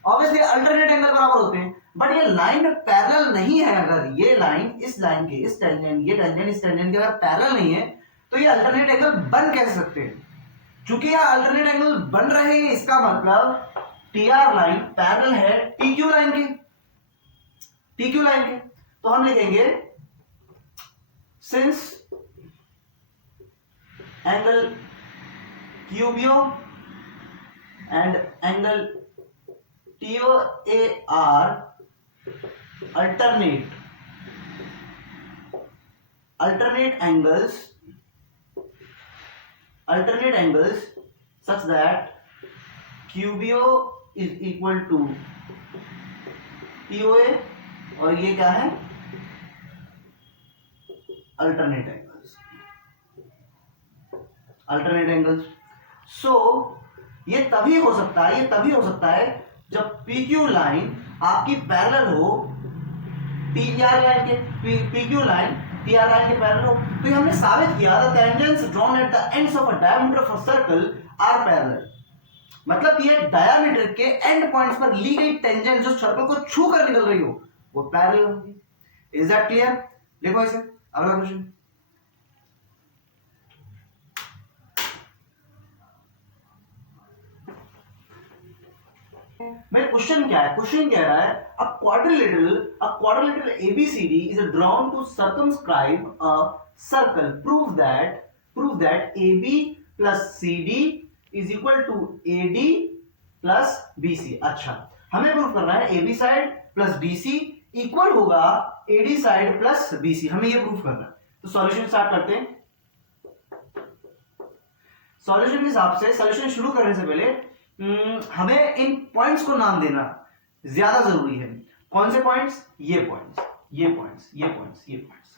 ऑब्वियसली अल्टरनेट एंगल बराबर होते हैं, बट ये लाइन पैरेलल नहीं है। अगर ये लाइन इस लाइन के, इस टेंजेंट, ये टेंजेंट इस टेंजेंट के अगर पैरेलल नहीं है तो ये अल्टरनेट एंगल बन कैसे सकते हैं? चूंकि यह अल्टरनेट एंगल बन रहे हैं, इसका मतलब TR लाइन पैरेलल है TQ लाइन के। तो हम लिखेंगे since angle QBO and angle TOA are alternate angles such that QBO is equal to TOA, और ये क्या है अल्टरनेट एंगल्स। सो ये तभी हो सकता है जब PQ लाइन आपकी पैरेलल हो TR लाइन के, PQ लाइन TR लाइन के पैरेलल हो। तो हमने साबित किया the tangents drawn at the ends of a diameter of a circle are parallel. मतलब ये डायमीटर के एंड पॉइंट्स पर ली गई टेंजेंट जो सर्कल को छू कर निकल रही हो वो पैरेलल होगी। Is that clear? देखो इसे, अगला क्वेश्चन। भाई क्वेश्चन क्या है? क्वेश्चन कह रहा है a quadrilateral ABCD is drawn to circumscribe a circle. Prove that AB plus CD is equal to AD plus BC. अच्छा, हमें प्रूव करना है AB side plus BC equal होगा AD साइड प्लस BC, हमें ये प्रूव करना है। तो सॉल्यूशन स्टार्ट करते हैं। सॉल्यूशन के हिसाब से सॉल्यूशन शुरू करने से पहले हमें इन पॉइंट्स को नाम देना ज्यादा जरूरी है। कौन से पॉइंट्स? ये पॉइंट्स, ये पॉइंट्स, ये पॉइंट्स, ये पॉइंट्स।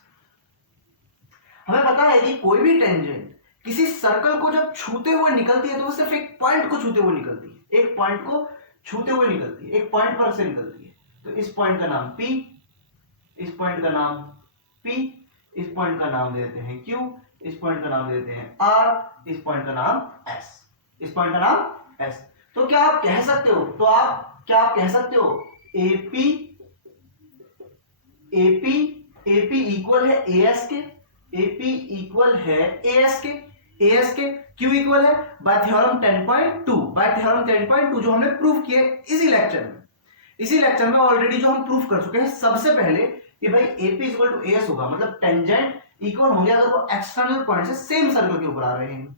हमें पता है कि कोई भी टेंजेंट किसी सर्कल को जब छूते हुए निकलती है तो वो सिर्फ एक पॉइंट को छूते हुए निकलती है, एक पॉइंट को छूते हुए निकलती है, एक पॉइंट पर से निकलती है। तो इस पॉइंट का नाम P, इस पॉइंट का नाम P, इस पॉइंट का नाम देते हैं Q, इस पॉइंट का नाम देते हैं R, इस पॉइंट का नाम S, इस पॉइंट का नाम S। तो क्या आप कह सकते हो, तो आप क्या आप कह सकते हो AP इक्वल है AS के, AP इक्वल है AS के, Q इक्वल है बाय थ्योरम 10.2 जो हमने प्रूफ किए इसी लेक्चर में ऑलरेडी जो हम प्रूफ कर चुके हैं सबसे पहले कि भाई AP इक्वल टू AS होगा, मतलब टेंजेंट इक्वल होंगे अगर वो एक्सटर्नल पॉइंट से सेम सर्कल के ऊपर आ रहे हैं।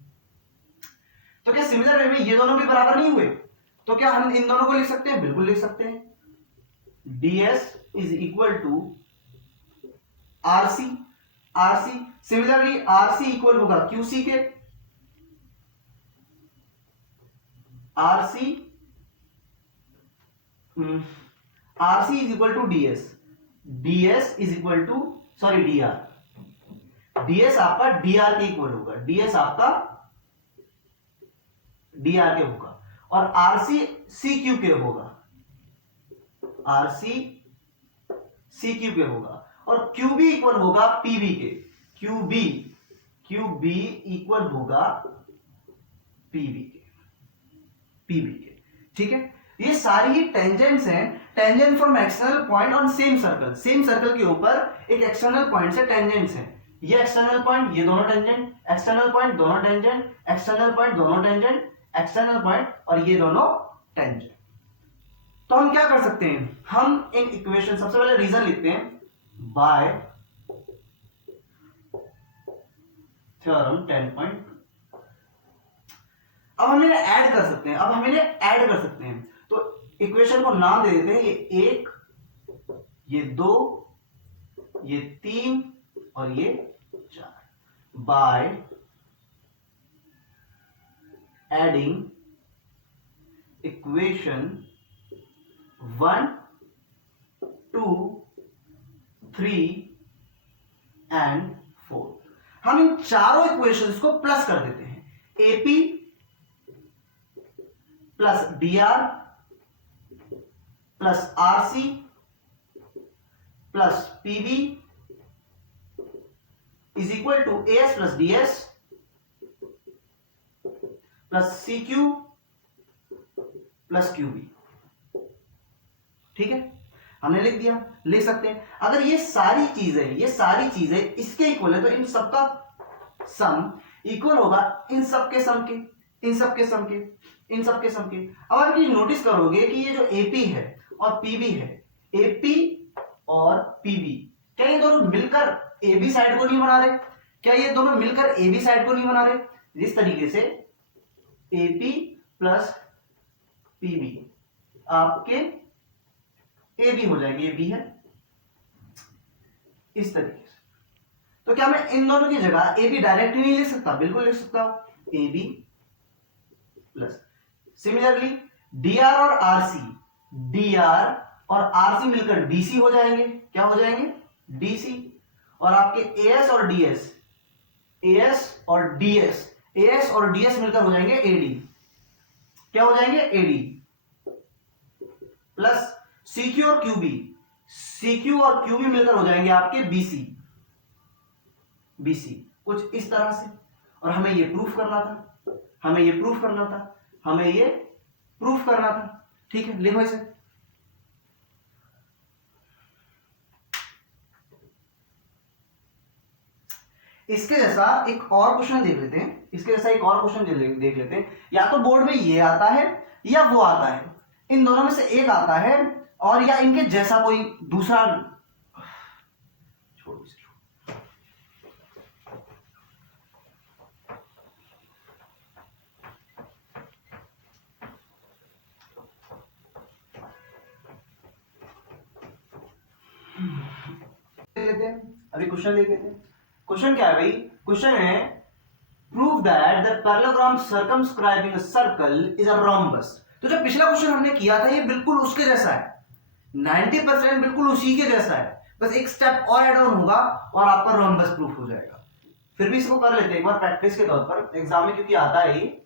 तो क्या सिमिलर वे में ये दोनों भी बराबर नहीं हुए? तो क्या हम इन दोनों को लिख सकते हैं? बिल्कुल लिख सकते हैं। DS is equal to RC, similarly RC equal होगा QC के, RC is equal to DS is equal to DR, DS आपका DR के इक्वल होगा, DS आपका DR के होगा और RC CQ के होगा, RC CQ के होगा और QB इक्वल होगा PB के, QB इक्वल होगा PB के, ठीक है। ये सारी ही टेंजेंट्स हैं, tangent from external point on same circle के ऊपर एक एक्सटर्नल पॉइंट से टेंजेंट्स हैं। ये एक्सटर्नल पॉइंट, ये दोनों टेंजेंट, एक्सटर्नल पॉइंट दोनों टेंजेंट, एक्सटर्नल पॉइंट दोनों टेंजेंट, एक्सटर्नल पॉइंट और ये दोनों टेंजेंट। तो हम क्या कर सकते हैं? हम इन इक्वेशन सबसे पहले रीजन लिखते हैं बाय थ्योरम 10.2। अब हम इन्हें ऐड कर सकते हैं, तो इक्वेशन को नाम दे देते हैं, ये 1, ये 2, ये 3 और ये 4 बाय एडिंग इक्वेशन 1, 2, 3 एंड 4। हम इन चारों इक्वेशंस को प्लस कर देते हैं, AP plus DR plus RC plus PB is equal to AS plus DS plus CQ plus QB। ठीक है, हमने लिख दिया, लिख सकते हैं। अगर ये सारी चीजें इसके इक्वल है तो इन सबका सम इक्वल होगा इन सबके सम के। अब आप ये नोटिस करोगे कि ये जो AP है और PB है, AP और PB क्या ये दोनों मिलकर AB साइड को नहीं बना रहे? जिस तरीके से AP प्लस PB आपके AB हो जाएगी, ये B है, इस तरीके से। तो क्या मैं इन दोनों की जगह AB डायरेक्टली नहीं लिख सकता? बिल्कुल लिख सकता हूं, AB प्लस सिमिलरली DR और RC मिलकर DC हो जाएंगे। क्या हो जाएंगे? DC। और आपके AS और DS मिलकर हो जाएंगे AD। क्या हो जाएंगे? AD प्लस CQ और QB मिलकर हो जाएंगे आपके BC, कुछ इस तरह से। और हमें ये प्रूफ करना था, हमें ये प्रूफ करना था। ठीक है, लिखो इसे। इसके जैसा एक और क्वेश्चन देख लेते हैं, इसके जैसा एक और क्वेश्चन देख लेते हैं। या तो बोर्ड में ये आता है या वो आता है, इन दोनों में से एक आता है, और या इनके जैसा कोई दूसरा। छोड़ो इसे। लेते हैं, अभी क्वेश्चन देख लेते हैं। क्वेश्चन क्या है भाई? क्वेश्चन है prove that the parallelogram circumscribing a circle is a rhombus. तो जो पिछला क्वेश्चन हमने किया था ये बिल्कुल उसके जैसा है, 90% बिल्कुल उसी के जैसा है, बस एक स्टेप और ऐड ऑन होगा और आपका रोम्बस प्रूफ हो जाएगा। फिर भी इसको कर लेते हैं एक बार प्रैक्टिस के तौर पर, एग्जाम में क्योंकि आता है ये।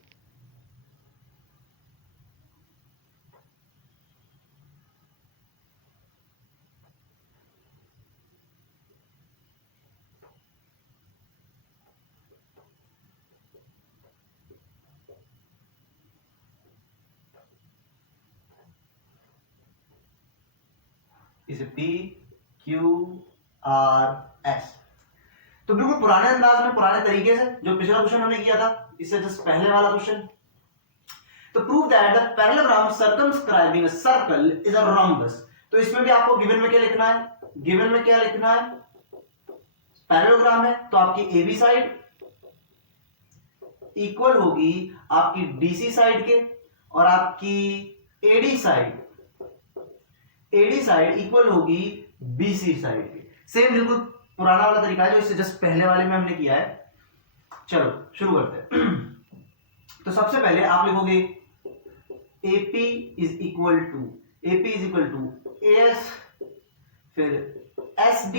इसे P Q R S। तो बिल्कुल पुराने अंदाज में, पुराने तरीके से, जो पिछला क्वेश्चन हमने किया था इससे जस्ट पहले वाला क्वेश्चन। तो prove that the parallelogram circumscribing a circle is a rhombus. तो इसमें भी आपको गिवन में क्या लिखना है? गिवन में क्या लिखना है? पैरेललोग्राम है तो आपकी AB साइड इक्वल होगी आपकी DC साइड के, और आपकी AD साइड इक्वल होगी BC साइड के। सेम बिल्कुल पुराना वाला तरीका है जो इससे जस्ट पहले वाले में हमने किया है। चलो शुरू करते हैं। तो सबसे पहले आप लिखोगे AP is equal to AS, फिर SD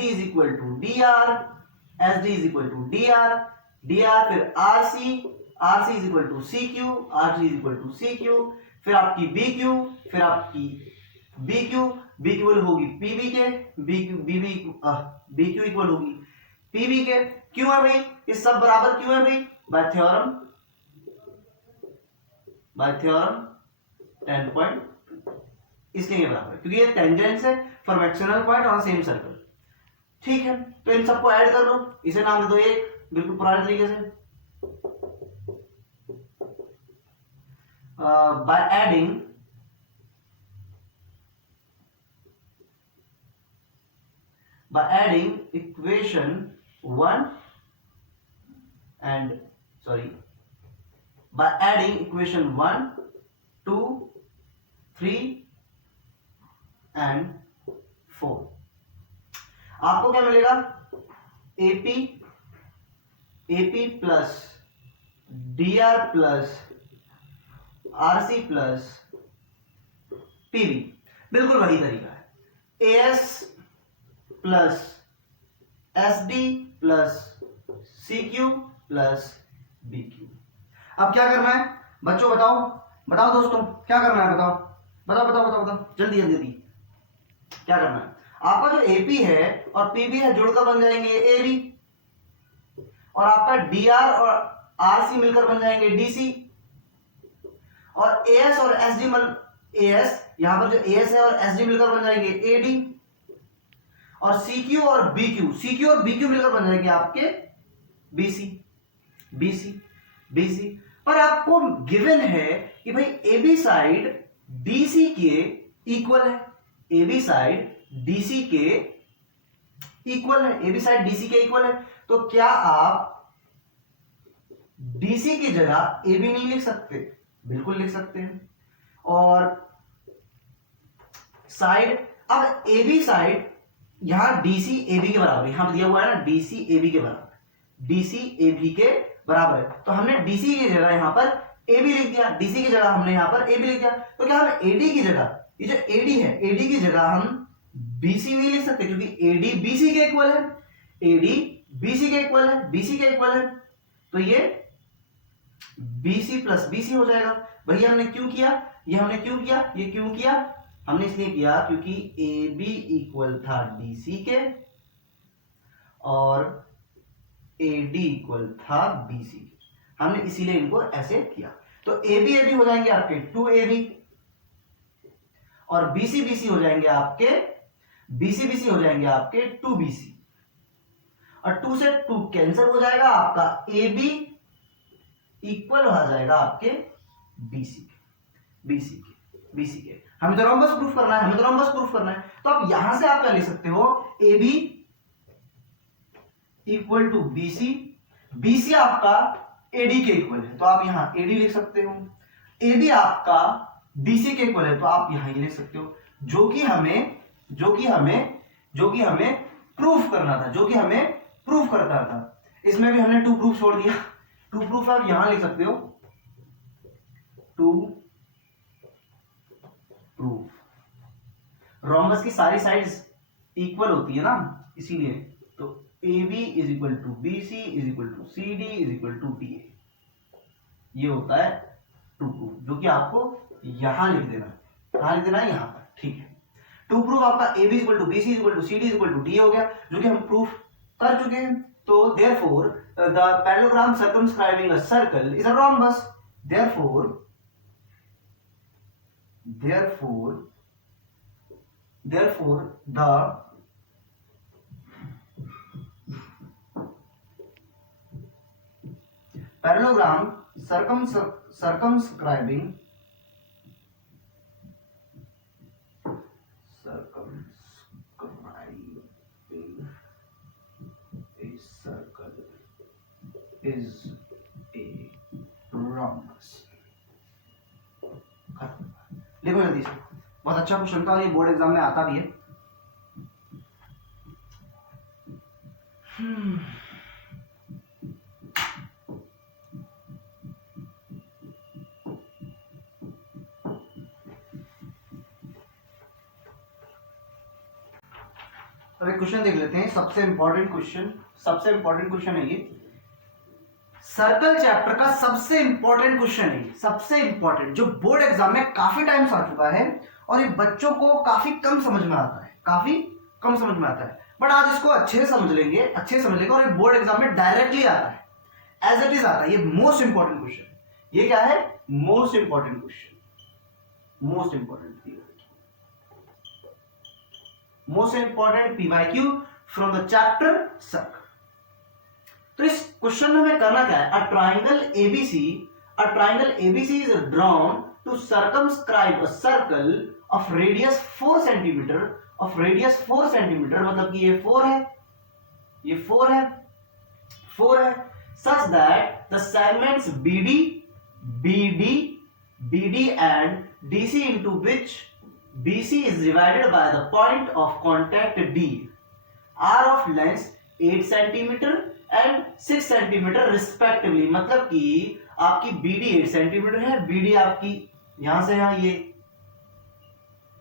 is equal to DR, SD is equal to DR, फिर RC is equal to CQ, फिर आपकी BQ, फिर आपकी BQ होगी PB के, BQ इक्वल होगी PB के। क्यों है भाई? ये सब बराबर क्यों है भाई? बाय थ्योरम 10.2 इसलिए बराबर, क्योंकि ये टेंजेंट्स है for external point on same circle. ठीक है, तो इन सबको ऐड कर लो, इसे नाम दे दो एक, बिल्कुल पुराने तरीके से। By adding equation 1 and by adding equation 1, 2, 3 and 4 आपको क्या मिलेगा? AP plus DR plus RC plus PB, बिल्कुल वही तरीका है। AS plus SD plus CQ plus BQ। अब क्या करना है बच्चों? बताओ दोस्तों, क्या करना है? बताओ जल्दी क्या करना है? आपका जो AP है और PB है जुड़कर बन जाएंगे AB, और आपका DR और RC मिलकर बन जाएंगे DC, और AS और SD यहां पर जो AS है और SD मिलकर बन जाएंगे AD, और CQ और BQ मिलकर बन जाएंगे आपके BC। पर आपको गिवन है कि भाई AB साइड DC के इक्वल है, AB साइड DC के इक्वल है, तो क्या आप DC की जगह AB नहीं लिख सकते? बिल्कुल लिख सकते हैं। और साइड, अब AB साइड यहां DC AB के बराबर, यहां दिया हुआ है ना DC AB के बराबर है, तो हमने DC की जगह यहां पर AB लिख दिया, DC की जगह हमने यहां पर AB लिख दिया। तो क्या हम AD की जगह, ये जो AD है, AD की जगह हम BC नहीं लिख सकते, क्योंकि AD BC के इक्वल है, BC के इक्वल है, तो ये BC प्लस BC हो जाएगा। भैया हमने क्यों किया? हमने इसलिए किया क्योंकि AB इक्वल था DC के और AD इक्वल था BC के, हमने इसीलिए इनको ऐसे किया। तो AB हो जाएंगे आपके 2AB, और BC हो जाएंगे आपके BC हो जाएंगे आपके 2BC, और 2 से 2 कैंसिल हो जाएगा, आपका AB इक्वल आ जाएगा आपके BC के। हमें तो रोम्बस प्रूफ करना है, तो आप यहां से आप क्या ले सकते हो, AB इक्वल टू BC आपका AD के इक्वल है, तो आप यहां AD लिख सकते हो। AB आपका BC के इक्वल है, तो आप यहां ये लिख सकते हो, जो कि हमें प्रूफ करना था, इसमें भी हमने 2 प्रूफ छोड़ दिया। 2 प्रूफ आप यहां लिख सकते हो, 2 प्रूफ। रोम्बस की सारी साइड्स इक्वल होती है ना, इसीलिए। तो AB is equal to BC is equal to CD is equal to DA, ये होता है 2 प्रूफ, जो कि आपको यहां लिख देना है। कहां लिख देना है, यहां पर, ठीक है। 2 प्रूफ आपका AB is equal to BC is equal to CD is equal to DA हो गया, जो कि हम प्रूफ कर चुके हैं। तो therefore the parallelogram circumscribing a circle is a rhombus. Therefore the parallelogram circumscribing a circle is a rhombus. लिखो जल्दी से, बहुत अच्छा क्वेश्चन था, ये बोर्ड एग्जाम में आता भी है। अब एक क्वेश्चन देख लेते हैं, सबसे इंपॉर्टेंट क्वेश्चन है ये, सर्कल चैप्टर का सबसे इंपॉर्टेंट क्वेश्चन है, सबसे इंपॉर्टेंट, जो बोर्ड एग्जाम में काफी टाइम से आ चुका है और ये बच्चों को काफी कम समझ में आता है, बट आज इसको अच्छे से समझ लेंगे और ये बोर्ड एग्जाम में डायरेक्टली आता है, एज इट इज आता है। ये मोस्ट इंपॉर्टेंट क्वेश्चन, ये क्या है, most important question, most important PYQ from the chapter circle. तो इस क्वेश्चन में हमें करना क्या है, a triangle ABC is drawn to circumscribe a circle of radius 4 centimetre, मतलब कि ये 4 है, such that the segments BD and DC into which BC is divided by the point of contact D are of length 8 centimetre and 6 centimetre respectively, मतलब कि आपकी BD 8 centimetre है, BD आपकी यहां से यहां ये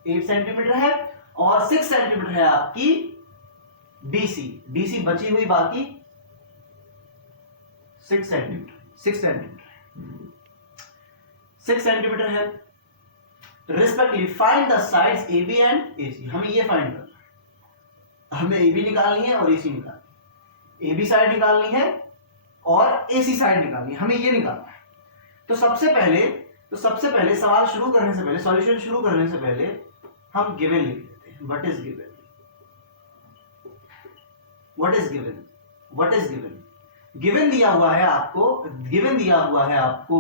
8 सेंटीमीटर है, और 6 सेंटीमीटर है आपकी DC बची हुई बाकी 6 सेंटीमीटर है respectively. Find the sides AB and AC, हमें ये फाइंड करना है, हमें AB निकालनी है और AC निकालनी है, AB साइड निकालनी है और AC साइड निकालनी है, हमें ये निकालना है। तो सबसे पहले सवाल शुरू करने से पहले, सॉल्यूशन शुरू करने से पहले हम गिवन लिख देते हैं। What is given? गिवन दिया हुआ है आपको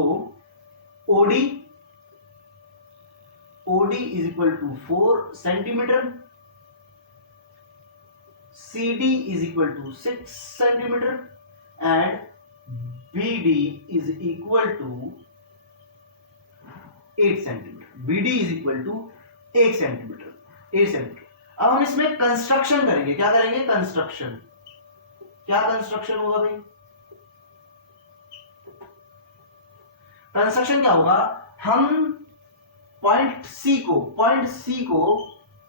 OD is equal to 4 centimetre, CD is equal to 6 centimetre and BD is equal to 8 centimetre, 8 centimetre. अब हम इसमें कंस्ट्रक्शन करेंगे, क्या करेंगे, क्या कंस्ट्रक्शन होगा भाई? कंस्ट्रक्शन क्या होगा, हम पॉइंट C को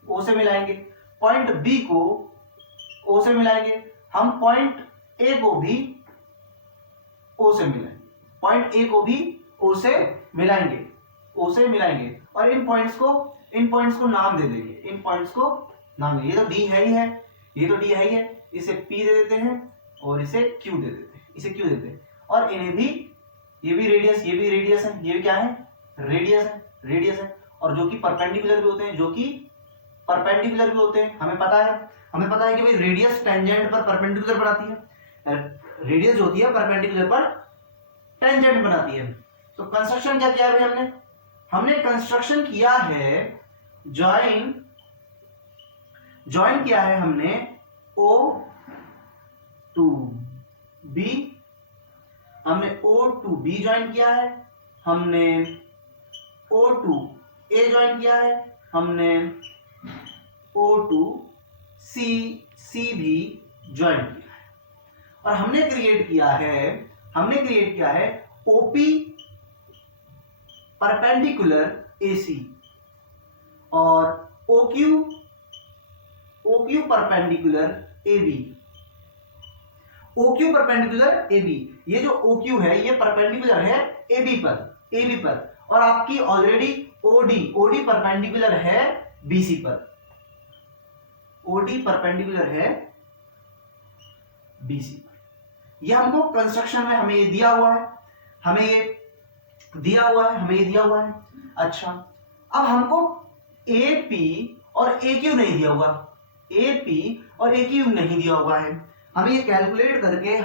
O से मिलाएंगे, पॉइंट B को O से मिलाएंगे, हम पॉइंट A को भी O से मिलाएंगे, पॉइंट A को भी O से मिलाएंगे और इन पॉइंट्स को नाम दे देंगे, ये तो D है ही है, इसे P दे देते हैं और इसे Q दे देते हैं, और इन्हें भी ये भी रेडियस, ये भी रेडियस है, ये क्या है, रेडियस है, रेडियस है। और जो कि परपेंडिकुलर भी होते हैं, जो कि परपेंडिकुलर भी होते हैं, हमें पता है, हमें पता है कि भाई रेडियस टेंजेंट पर परपेंडिकुलर बनाती है, रेडियस जो होती है परपेंडिकुलर पर टेंजेंट बनाती है। तो कंस्ट्रक्शन क्या किया है भाई हमने, हमने कंस्ट्रक्शन किया है, ज्वाइन किया है हमने O टू B, हमने O टू B ज्वाइन किया है, हमने O टू A ज्वाइन किया है, हमने O टू C भी ज्वाइन किया है, और हमने क्रिएट किया है OP परपेंडिकुलर AC और OQ perpendicular AB। OQ perpendicular AB, ये जो OQ है ये परपेंडिकुलर है AB पर, और आपकी ऑलरेडी OD परपेंडिकुलर है BC पर, OD परपेंडिकुलर है BC पर। ये हमको कंस्ट्रक्शन में हमें ये दिया हुआ है, हमें ये दिया हुआ है। अच्छा, अब हमको AP और AQ नहीं दिया हुआ, AP और AQ नहीं दिया हुआ है, हमें ये कैलकुलेट करके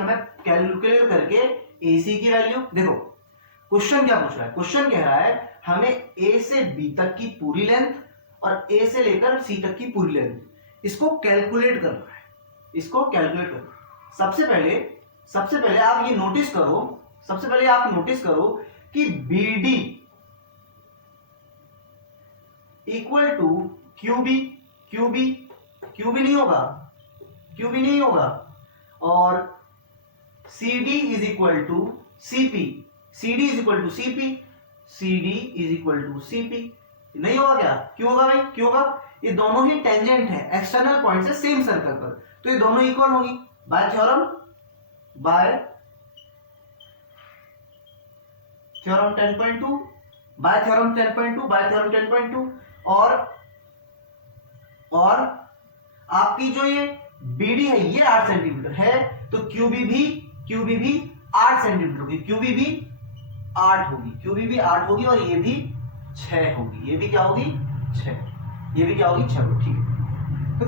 AC की वैल्यू, देखो क्वेश्चन क्या पूछ रहा है, क्वेश्चन कह रहा है हमें A से B तक की पूरी लेंथ और A से लेकर C तक की पूरी लेंथ, इसको कैलकुलेट करना है, इसको कैलकुलेट करना। सबसे पहले आप ये नोटिस करो, कि BD इक्वल टू QB नहीं होगा, और CD is equal to CP नहीं होगा क्या, क्यों होगा, ये दोनों ही टेंजेंट है एक्सटर्नल पॉइंट से सेम सर्कल पर, तो ये दोनों इक्वल होगी बाय थ्योरम 10.2 और आपकी जो ये BD है ये 8 सेंटीमीटर है, तो QB भी 8 सेंटीमीटर होगी, QB भी 8 होगी, और ये भी 6 होगी, ये भी क्या होगी 6 होगी, ठीक है। तो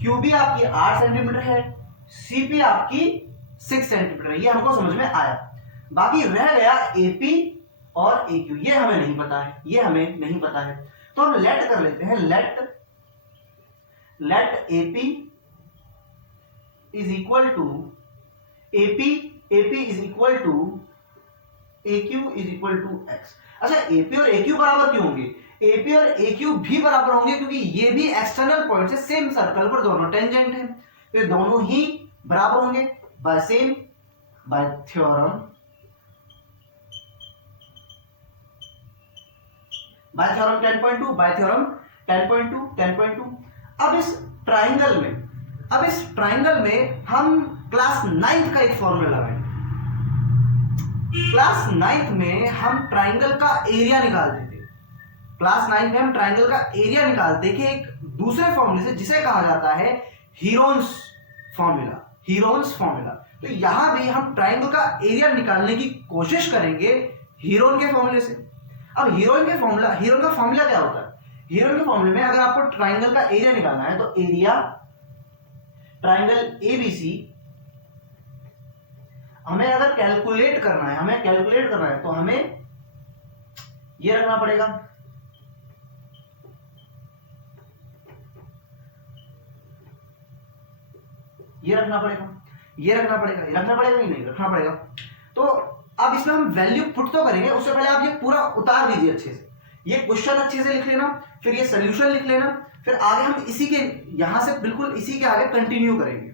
QB आपकी 8 सेंटीमीटर है, CP आपकी 6 सेंटीमीटर है, ये हमको समझ में आया। बाकी रह गया AP और AQ, ये हमें नहीं पता है, तो हम लेट कर लेते हैं, let AP is equal to AP is equal to AQ is equal to X। अच्छा, AP और AQ बराबर क्यों होंगे, AP और AQ भी बराबर होंगे क्योंकि ये भी एक्सटर्नल पॉइंट से सेम सर्कल पर दोनों टेंजेंट हैं, तो ये दोनों ही बराबर होंगे बाय थ्योरम 10.2। अब इस ट्राइंगल में हम क्लास 9th का एक फॉर्मूला लगाएंगे। क्लास 9th में हम ट्राइंगल का एरिया निकालते थे, एक दूसरे फॉर्मूले से जिसे कहा जाता है हीरोन्स फॉर्मूला। तो यहां भी हम ट्राइंगल का एरिया निकालने की कोशिश करेंगे हीरोन के फॉर्मूले से। अब हीरोन का फॉर्मूला क्या होता है, हीरोन के फॉर्मूले में अगर आपको ट्राइंगल का एरिया निकालना है तो एरिया ट्राइंगल ABC हमें अगर कैलकुलेट करना है तो हमें ये रखना पड़ेगा, ये रखना पड़ेगा कि नहीं रखना पड़ेगा। तो अब इसमें हम वैल्यू पुट तो करेंगे, उससे पहले आप ये पूरा उतार दीजिए अच्छे से, ये क्वेश्चन अच्छे से लिख लेना, फिर ये सॉल्यूशन लिख लेना, फिर आगे हम इसी के यहां से बिल्कुल इसी के आगे कंटिन्यू करेंगे।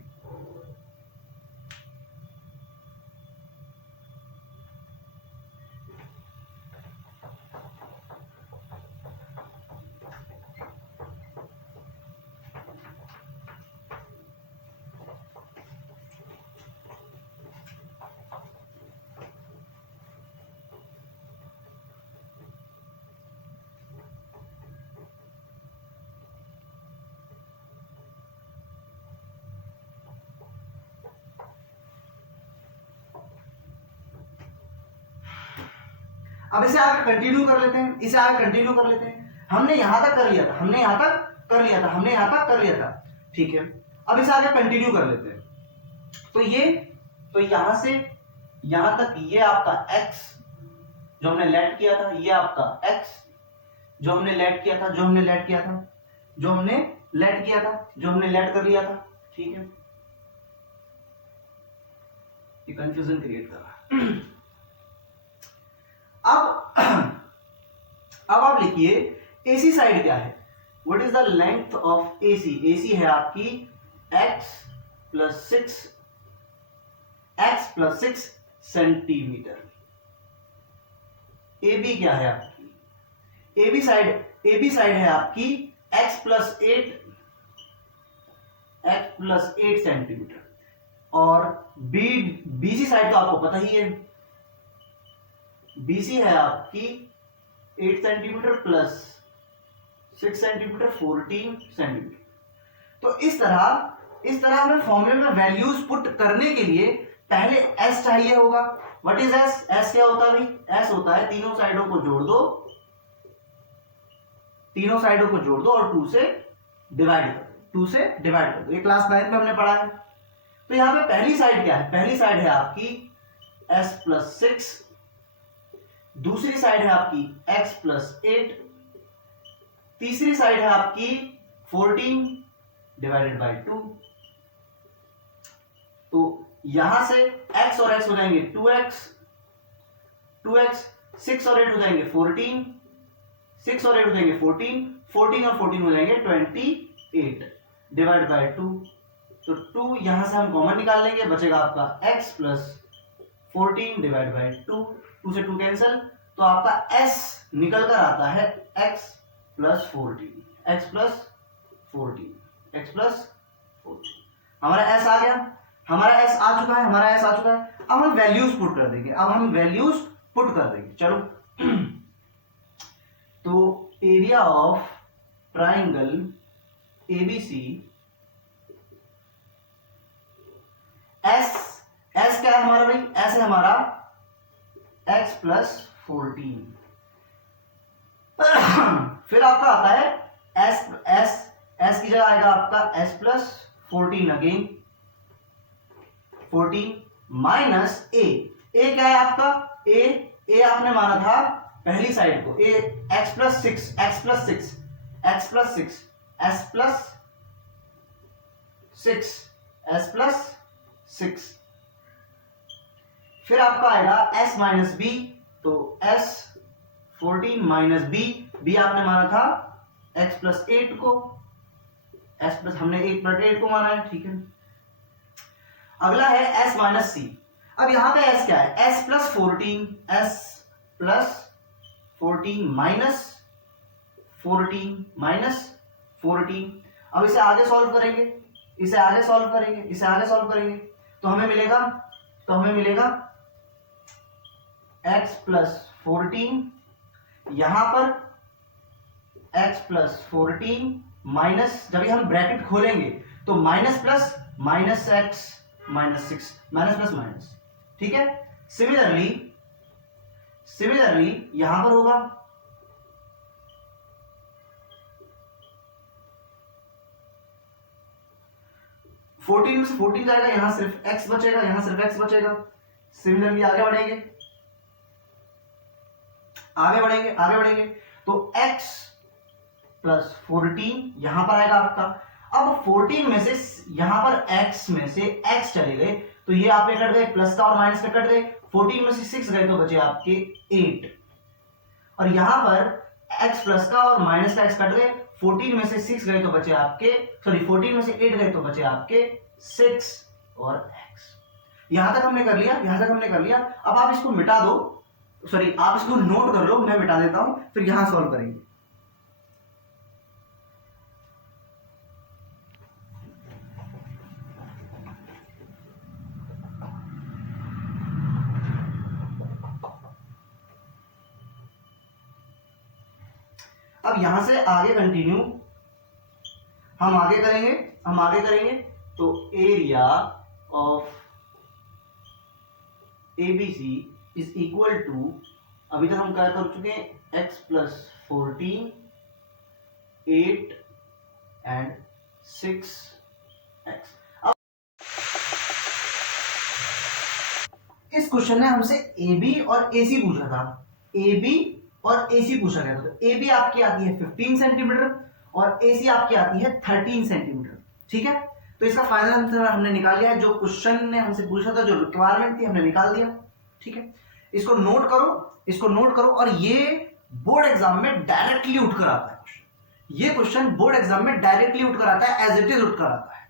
अब इसे आगे कंटिन्यू कर लेते हैं, इसे आगे कंटिन्यू कर लेते हैं। हमने यहां तक कर लिया था, हमने यहां तक कर लिया था, हमने यहां तक कर लिया था, ठीक है। अब इसे आगे कंटिन्यू कर लेते हैं। तो यहां से यहां तक ये आपका x जो हमने लेट किया था, ये आपका x जो हमने लेट किया था, जो हमने लेट किया था, जो हमने लेट किया था, जो हमने लेट कर लिया था, ठीक है। ये कंफ्यूजन क्रिएट कर रहा है। अब आप लिखिए AC साइड क्या है, what is the length of AC। AC है आपकी x प्लस 6 सेंटीमीटर। AB क्या है आपकी, AB साइड है आपकी x प्लस 8 सेंटीमीटर। और BC साइड तो आपको पता ही है, BC है आपकी 8 सेंटीमीटर प्लस 6 सेंटीमीटर 14 सेंटीमीटर। तो इस तरह हमें फॉर्मूले में वैल्यूज पुट करने के लिए पहले s चाहिए होगा। What is s? s क्या होता है भाई? s होता है तीनों साइडों को जोड़ दो, और 2 से डिवाइड कर दो। ये क्लास 9 में हमने पढ़ा है। तो यहां पे पहली साइड क्या है? पहली साइड है आपकी s प्लस 6, दूसरी साइड है आपकी x प्लस 8, तीसरी साइड है आपकी 14 डिवाइडेड बाई 2। तो यहां से x और x हो जाएंगे 2x, 6 और 8 हो जाएंगे 14, 6 और 8 हो जाएंगे 14, 14 और 14 हो जाएंगे 28 डिवाइड बाई 2। तो 2 यहां से हम कॉमन निकाल लेंगे, बचेगा आपका x प्लस 14 डिवाइड बाई 2, 2 से 2 कैंसिल, तो आपका s निकल कर आता है x प्लस 14। हमारा s आ गया, हमारा s आ चुका है। अब हम वैल्यूज पुट कर देंगे, चलो। तो area of triangle ABC, s क्या है हमारा भाई? s है हमारा x प्लस 14। फिर आपका आता है s की जगह आएगा आपका s plus 14 again, 14 minus a क्या है आपका? a आपने माना था पहली साइड को, x प्लस 6। फिर आपका आएगा s माइनस b, तो s 14 माइनस b आपने माना था x प्लस 8 को, हमने 1/8 को माना है, ठीक है। अगला है s माइनस c। अब यहां पे s क्या है? s plus 14 minus 14। अब इसे आगे सॉल्व करेंगे, तो हमें मिलेगा x प्लस 14, यहां पर x प्लस 14 माइनस, जब हम ब्रैकेट खोलेंगे तो minus plus minus x minus 6, minus plus minus, ठीक है। सिमिलरली यहां पर होगा 14 में से 14 जाएगा, यहां सिर्फ x बचेगा, सिमिलरली आगे बढ़ेंगे तो x प्लस 14 यहां पर आएगा आपका। अब 14 में से यहां पर x में से x चले गए, तो ये आपके कट गए, प्लस का और माइनस का कट गए, 14 में से 6 गए तो बचे आपके 8, और यहां पर x प्लस का और माइनस का x कट गए, 14 में से 6 गए तो बचे आपके, 14 में से 8 गए तो बचे आपके 6 और x। यहां तक हमने कर लिया। अब आप इसको मिटा दो, आप इसको नोट कर लो, मैं मिटा देता हूं, फिर यहां सॉल्व करेंगे। अब यहां से आगे कंटिन्यू हम आगे करेंगे तो area of ABC is equal to अभी तक हम क्या कर चुके हैं, x प्लस 14, 8 एंड 6x। अब इस क्वेश्चन ने हमसे AB और AC पूछा था, AB और AC पूछा गया था। तो AB आपकी आती है 15 सेंटीमीटर और AC आपकी आती है 13 सेंटीमीटर। ठीक है, तो इसका फाइनल आंसर हमने निकाल लिया है। जो क्वेश्चन ने हमसे पूछा था, जो रिक्वायरमेंट थी, हमने निकाल दिया। ठीक है, इसको नोट करो, इसको नोट करो। और ये बोर्ड एग्जाम में डायरेक्टली उठकर आता है क्वेश्चन। ये क्वेश्चन बोर्ड एग्जाम में डायरेक्टली उठकर आता है, एज इट इज उठकर आता है।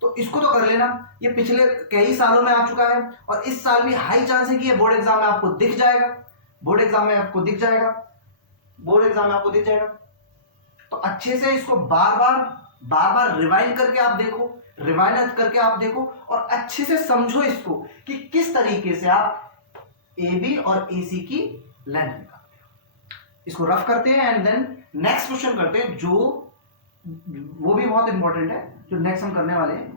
तो इसको तो कर लेना, ये पिछले कई सालों में आ चुका है और इस साल भी हाई चांस है कि ये बोर्ड एग्जाम में आपको दिख जाएगा, बोर्ड एग्जाम में आपको दिख जाएगा, बोर्ड एग्जाम में आपको दिख जाएगा। तो अच्छे से इसको बार बार रिवाइंड करके आप देखो, रिवाइंड करके आप देखो और अच्छे से समझो इसको कि किस तरीके से आप AB और AC की लेंथ निकालते हो। इसको रफ करते हैं एंड देन नेक्स्ट क्वेश्चन करते हैं, जो वो भी बहुत इंपॉर्टेंट है, जो नेक्स्ट हम करने वाले हैं।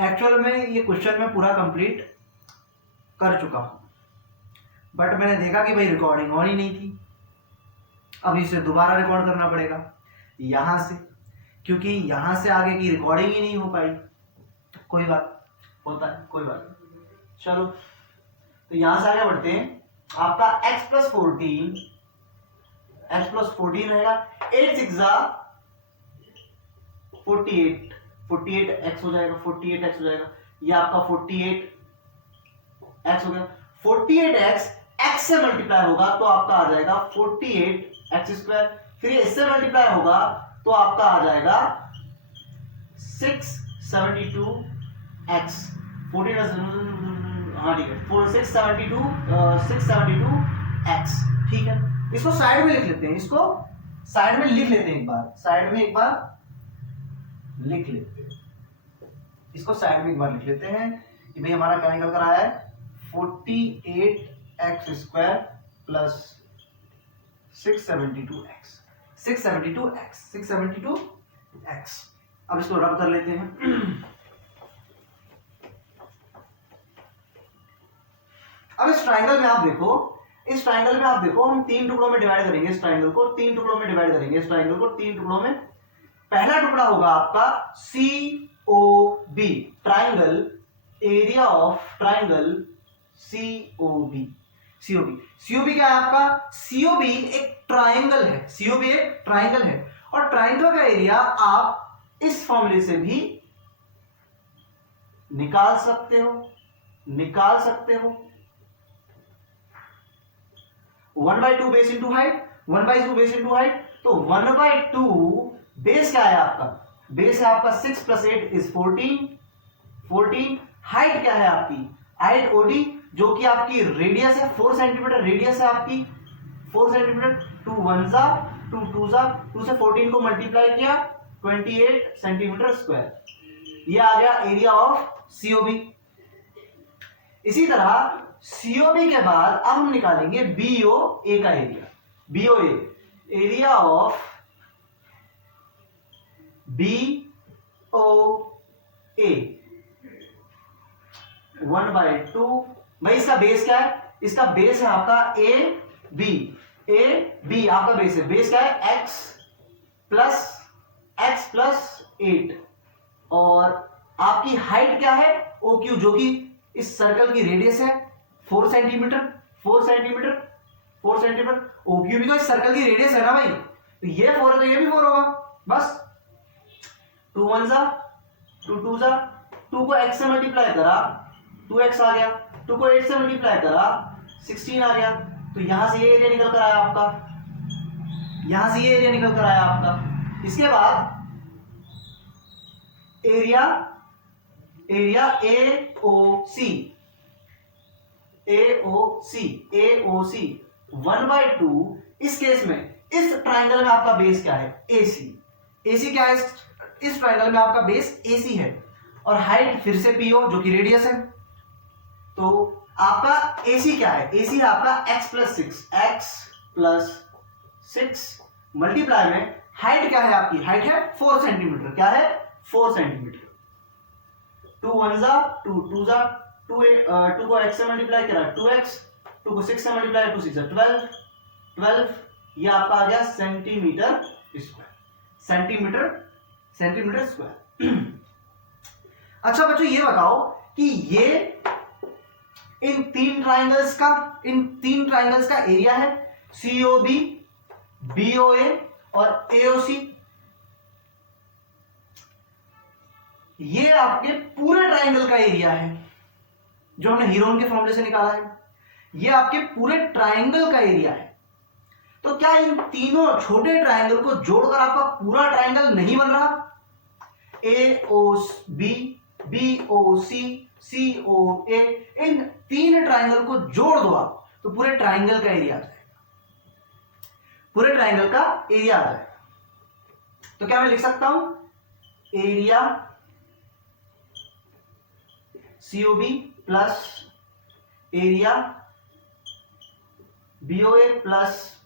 एक्चुअल में ये क्वेश्चन मैं पूरा कंप्लीट कर चुका हूं, बट मैंने देखा कि भाई रिकॉर्डिंग ऑन ही नहीं थी। अब इसे दोबारा रिकॉर्ड करना पड़ेगा यहां से, क्योंकि यहां से आगे की रिकॉर्डिंग ही नहीं हो पाई। कोई बात, होता है, कोई बात नहीं। चलो, तो यहां से आगे बढ़ते हैं। आपका x प्लस 14 रहेगा। 8 6 48, 48x हो जाएगा, 48x हो जाएगा। ये आपका 48x हो गया। 48x x से मल्टीप्लाई होगा तो आपका आ जाएगा 48x²। फिर ये इससे मल्टीप्लाई होगा तो आपका आ जाएगा 672x। 14, हाँ ठीक है, 672x। ठीक है, इसको साइड में लिख लेते हैं, इसको साइड में लिख लेते हैं, एक बार साइड में एक बार लिख लेते हैं, इसको साइड में एक बार लिख लेते हैं कि भाई हमारा क्या निकल कर आया है, 48x² प्लस 672x। 672x। अब इसको रब कर लेते हैं। अब इस ट्राइंगल में आप देखो, इस ट्राइंगल में आप देखो, हम 3 टुकड़ों में डिवाइड करेंगे इस ट्राइंगल को, 3 टुकड़ों में डिवाइड करेंगे इस ट्राइंगल को, 3 टुकड़ों में। पहला टुकड़ा होगा आपका COB, triangle, area of triangle COB। COB क्या है आपका? COB एक ट्राइंगल है, COB एक ट्राइंगल है और ट्राइंगल का एरिया आप इस फॉर्मूले से भी निकाल सकते हो, 1/2 base into height, 1/2 base into height. तो 1/2 बेस क्या है आपका? बेस है आपका 6 + 8 = 14। हाइट क्या है आपकी? हाइट OD, जो कि आपकी रेडियस है 4 सेंटीमीटर, रेडियस है आपकी 4 सेंटीमीटर। 2 1 जा 2 2 जा, 2 से 14 को मल्टीप्लाई किया, 28 सेंटीमीटर स्क्वायर। ये आ गया एरिया ऑफ COB। इसी तरह COB के बाद अब हम निकालेंगे BOA का area. BOA, area of BOA 1/2। भाई इसका बेस क्या है? इसका बेस है आपका AB आपका बेस है। बेस क्या है? x प्लस 8 और आपकी हाइट क्या है? OQ, जो कि इस सर्कल की रेडियस है 4 सेंटीमीटर। OQ भी तो इस सर्कल की रेडियस है ना भाई, तो ये 4 है तो ये भी 4 होगा। बस 2 1 जा 2 2 जा, 2 को x से मल्टीप्लाई करा 2x आ गया, 2 को 8 से मल्टीप्लाई करा 16 आ गया। तो यहां से ये एरिया निकल कर आया आपका, यहां से ये एरिया निकल कर आया आपका। इसके बाद एरिया AOC 1/2। इस केस में इस ट्राइंगल में आपका बेस क्या है? AC क्या है? इस ट्राइंगल में आपका बेस AC है और हाइट फिर से पी ओ जो कि रेडियस है। तो आपका AC क्या है? AC है आपका x+6 मल्टीप्लाई में हाइट क्या है आपकी? हाइट है 4 सेंटीमीटर। क्या है? 4 सेंटीमीटर। 2 1 जा 2 2 जा 2 2 को x से मल्टीप्लाई करा 2x, 2 को 6 से मल्टीप्लाई 2 6 12 12, ये आपका आ गया सेंटीमीटर स्क्वायर। Centimetre square. अच्छा बच्चों ये बताओ कि ये इन तीन ट्राइंगल्स का एरिया है COB, BOA और AOC। ये आपके पूरे ट्राइंगल का एरिया है जो हमने हीरोन के फॉर्मूले से निकाला है। ये आपके पूरे ट्राइंगल का एरिया है। तो क्या इन तीनों छोटे ट्राइंगल को जोड़कर आपका पूरा ट्राइंगल नहीं बन रहा? AOB, BOC, COA, इन तीन ट्राइंगल को जोड़ दो आप तो पूरे ट्राइंगल का एरिया आ जाएगा। पूरे ट्राइंगल का एरिया आ जाएगा। तो क्या मैं लिख सकता हूं? Area COB plus area BOA plus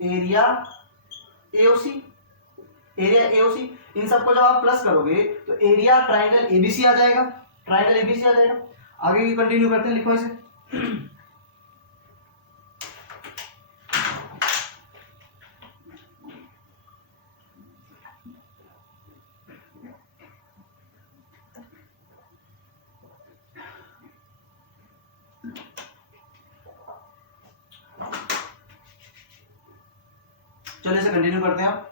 area AOC। Area AOC इन सबको जब आप प्लस करोगे तो एरिया ट्राइंगल ABC आ जाएगा। ट्राइंगल ABC आ जाएगा। आगे की कंटिन्यू करते हैं, लिखो इसे। चलो इसे कंटिन्यू करते हैं।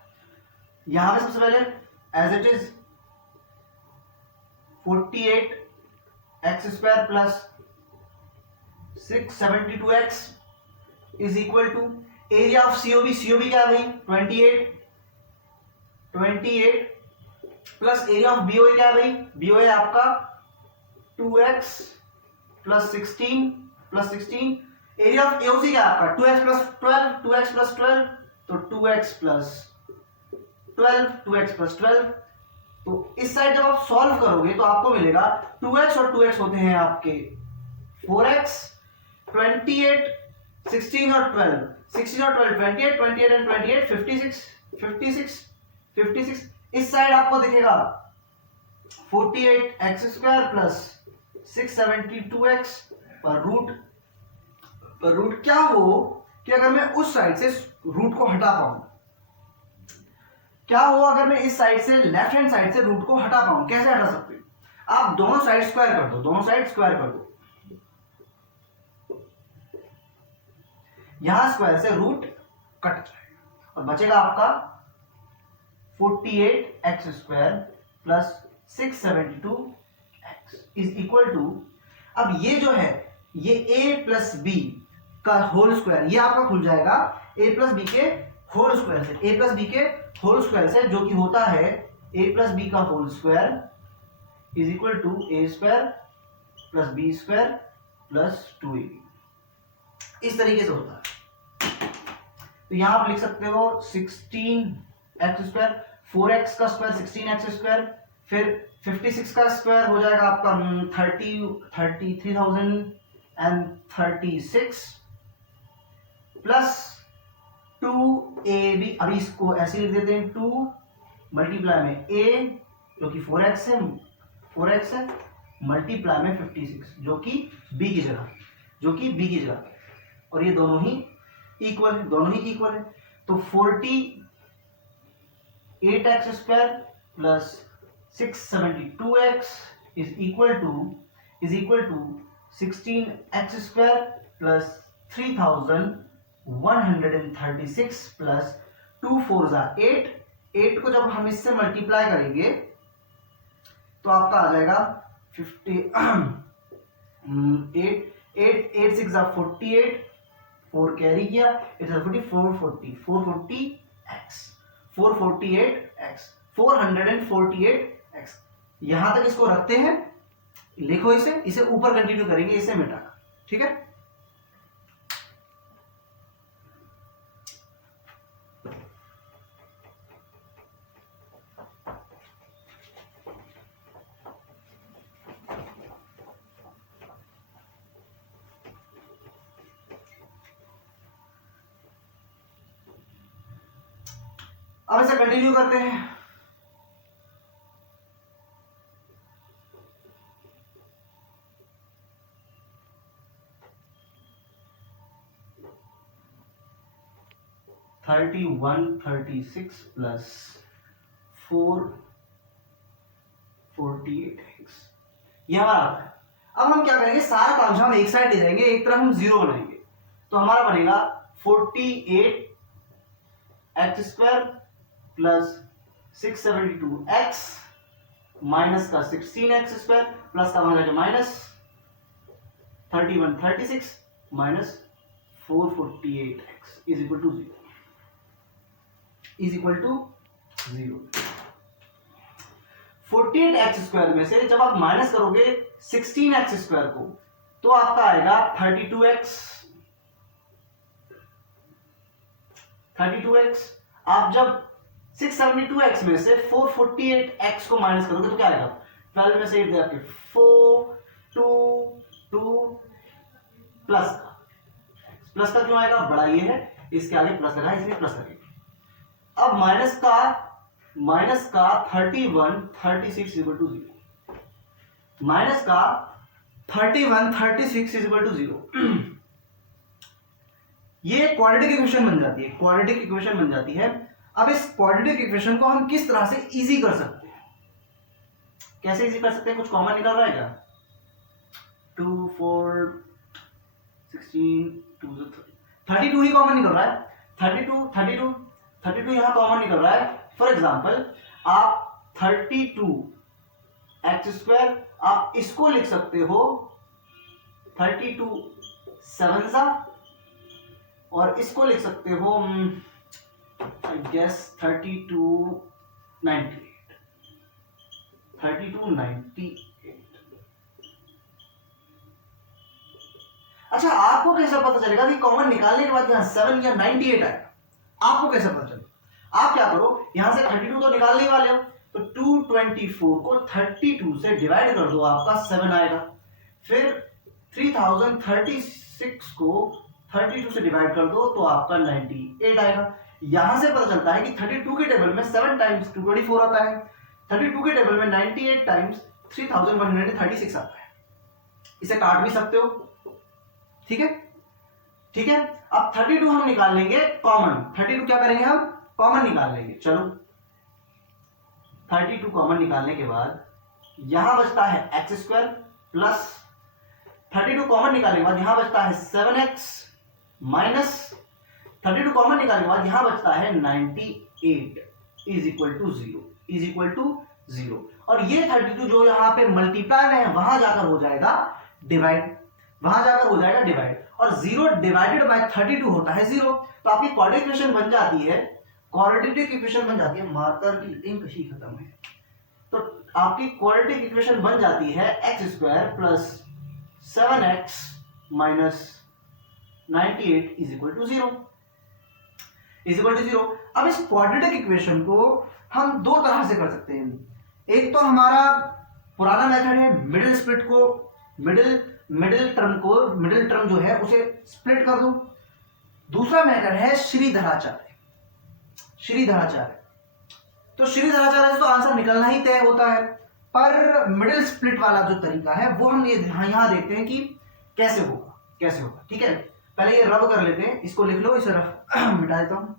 यहां पे सबसे पहले as it is 48x² plus 672x is equal to area of COB। COB क्या है भाई? 28 प्लस एरिया ऑफ BOA क्या है भाई? BOA आपका 2x plus 16 area of AOC क्या है आपका? 2x प्लस 12 तो 2x प्लस 12। तो इस साइड जब आप सॉल्व करोगे तो आपको मिलेगा 2x और 2x होते हैं आपके 4x, 28 16 और 12 28 एंड 28 56। इस साइड आपको दिखेगा 48x² प्लस 672x पर रूट क्या हो कि अगर मैं उस साइड से रूट को हटा पाऊं, क्या हो अगर मैं इस साइड से लेफ्ट हैंड साइड से रूट को हटा पाऊं? कैसे हटा सकते हैं? आप दोनों साइड स्क्वायर कर दो। यहां स्क्वायर से रूट कट जाएगा और बचेगा आपका 48x² plus 672x is equal to, अब ये जो है ये a प्लस बी का होल स्क्वायर, ये आपका खुल जाएगा a प्लस बी के होल स्क्वायर से। a प्लस बी के होल स्क्वायर से जो कि होता है a प्लस बी का whole square is equal to a² plus b² plus 2ab। इस तरीके से होता है। तो यहां आप लिख सकते हो 16x², 4x का स्क्वायर 16x², फिर 56 का स्क्वायर हो जाएगा आपका 33,036 प्लस 2ab। अभी इसको ऐसे लिख देते हैं 2 मल्टीप्लाई में a जो कि 4x है मल्टीप्लाई में 56 जो कि b की जगह, और ये दोनों ही इक्वल है। तो 48x² plus 672x is equal to 16x² plus 3136 plus 2 4 8 को जब हम इससे मल्टीप्लाई करेंगे तो आपका आ जाएगा 8 6 48, 4 कैरी किया, 448x यहां तक इसको रखते हैं। लिखो इसे ऊपर कंटिन्यू करेंगे, इसे मिटा, ठीक है। अब इसे कंटिन्यू करते हैं। थर्टी वन 36 प्लस 448x ये हमारा आता है। अब हम क्या करेंगे, सारा काम हम एक साइड ले जाएंगे, एक तरफ हम 0 बनाएंगे, तो हमारा बनेगा 48x² प्लस 672x माइनस का 16x² प्लस का वहां minus 3136 minus 448x is equal to 0। 48x² में से जब आप माइनस करोगे 16x² को तो आपका आएगा 32x। आप जब 672x में से 448x को माइनस करोगे तो क्या आएगा, 12 में से 8 दे आपके 4 2 2 प्लस का क्यों आएगा, बड़ा ये है इसके आगे प्लस लगा है इसलिए प्लस लगेगा। अब माइनस का 31 36 इक्वल टू 0, माइनस का 31 36 इक्वल टू 0। ये क्वाड्रेटिक इक्वेशन बन जाती है, क्वाड्रेटिक इक्वेशन बन जाती है। अब इस क्वाड्रेटिक इक्वेशन को हम किस तरह से इजी कर सकते हैं, कैसे इजी कर सकते हैं, कुछ कॉमन निकल रहा है क्या, 2 4 16 2 32 ही कॉमन निकल रहा है, 32 यहां कॉमन निकल रहा है। फॉर एग्जाम्पल आप 32x² आप इसको लिख सकते हो 32 7 और इसको लिख सकते हो आई गेस 3298। अच्छा, आपको कैसे पता चलेगा कि कॉमन निकालने के बाद यहां 7 या 98 आएगा, आपको कैसे पता चलेगा? आप क्या करो, यहां से 32 तो निकालने वाले हो, तो 224 को 32 से डिवाइड कर दो, आपका 7 आएगा। फिर 3036 को 32 से डिवाइड कर दो तो आपका 98 आएगा। यहां से पता चलता है कि 32 के टेबल में 7 टाइम्स 224 आता है, 32 के टेबल में 98 टाइम्स 3136 आता है। इसे काट भी सकते हो, ठीक है। अब 32 हम निकाल लेंगे कॉमन, 32 क्या करेंगे हम कॉमन निकाल लेंगे। चलो 32 कॉमन निकालने के बाद यहां बचता है x² प्लस 32 कॉमन निकालने के बाद यहां बचता है 7x माइनस 32 कॉमन निकालने के बाद यहां बचता है 98 इज इक्वल टू 0। और ये 32 जो यहां पे मल्टीप्लाई में है वहां जाकर हो जाएगा डिवाइड, और 0 डिवाइडेड बाय 32 होता है 0। तो आपकी क्वाड्रेटिक इक्वेशन बन जाती है, मार्कर की इंक ही खत्म है, तो आपकी क्वाड्रेटिक इक्वेशन बन जाती है x² plus 7x minus 98 is equal to 0। अब इस क्वाड्रेटिक इक्वेशन को हम दो तरह से कर सकते हैं। एक तो हमारा पुराना मेथड है, मिडिल टर्म जो है उसे स्प्लिट कर दो। दूसरा मेथड है श्रीधराचार्य। तो श्रीधराचार्य से तो आंसर निकलना ही तय होता है, पर मिडिल स्प्लिट वाला जो तरीका है वो हम ये यहां देखते हैं कि कैसे होगा। ठीक है, पहले ये रब कर लेते हैं, इसको लिख लो, इसे रफ मिटा देता हूं।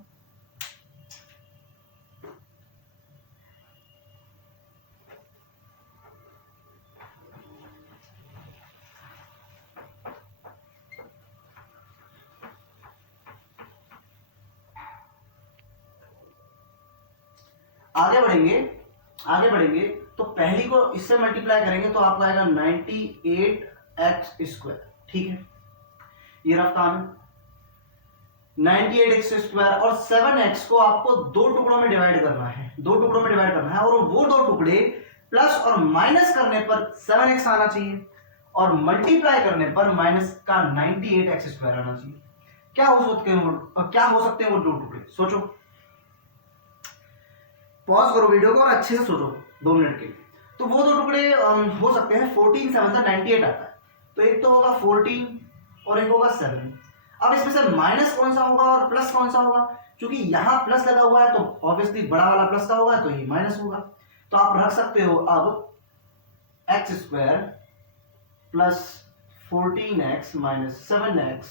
आगे बढ़ेंगे तो पहली को इससे मल्टीप्लाई करेंगे तो आपको आएगा 98x²। ठीक है, ये रफ काम है। 98x² और 7x को आपको दो टुकड़ों में डिवाइड करना है, और वो दो टुकड़े प्लस और माइनस करने पर 7x आना चाहिए और मल्टीप्लाई करने पर माइनस का 98x² आना चाहिए। क्या हो सकते हैं वो दो टुकड़े, सोचो, पॉज करो वीडियो को और अच्छे से सोचो 2 मिनट के लिए। तो वो दो टुकड़े हो सकते हैं 14 7 98 आता है, तो एक तो होगा 14 और एक होगा 7। अब इसमें से माइनस कौन सा होगा और प्लस कौन सा होगा, क्योंकि यहाँ प्लस लगा हुआ है तो ऑब्वियसली बड़ा वाला प्लस का होगा तो ये माइनस होगा। तो आप रख सकते हो अब x square plus 14x minus 7x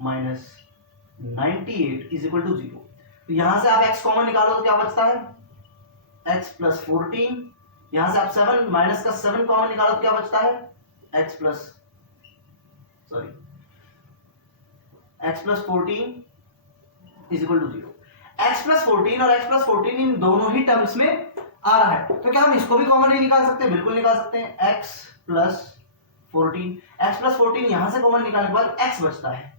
minus 98 is equal to 0। तो यहां से आप x कॉमन निकालो तो क्या बचता है, x प्लस 14, यहां से आप 7 माइनस का 7 कॉमन निकालो तो क्या बचता है, x plus 14 is equal to 0। x plus 14 और x प्लस 14 इन दोनों ही टर्म्स में आ रहा है, तो क्या हम इसको भी कॉमन नहीं निकाल सकते, बिल्कुल निकाल सकते हैं। x प्लस 14 यहां से कॉमन निकालने के बाद x बचता है,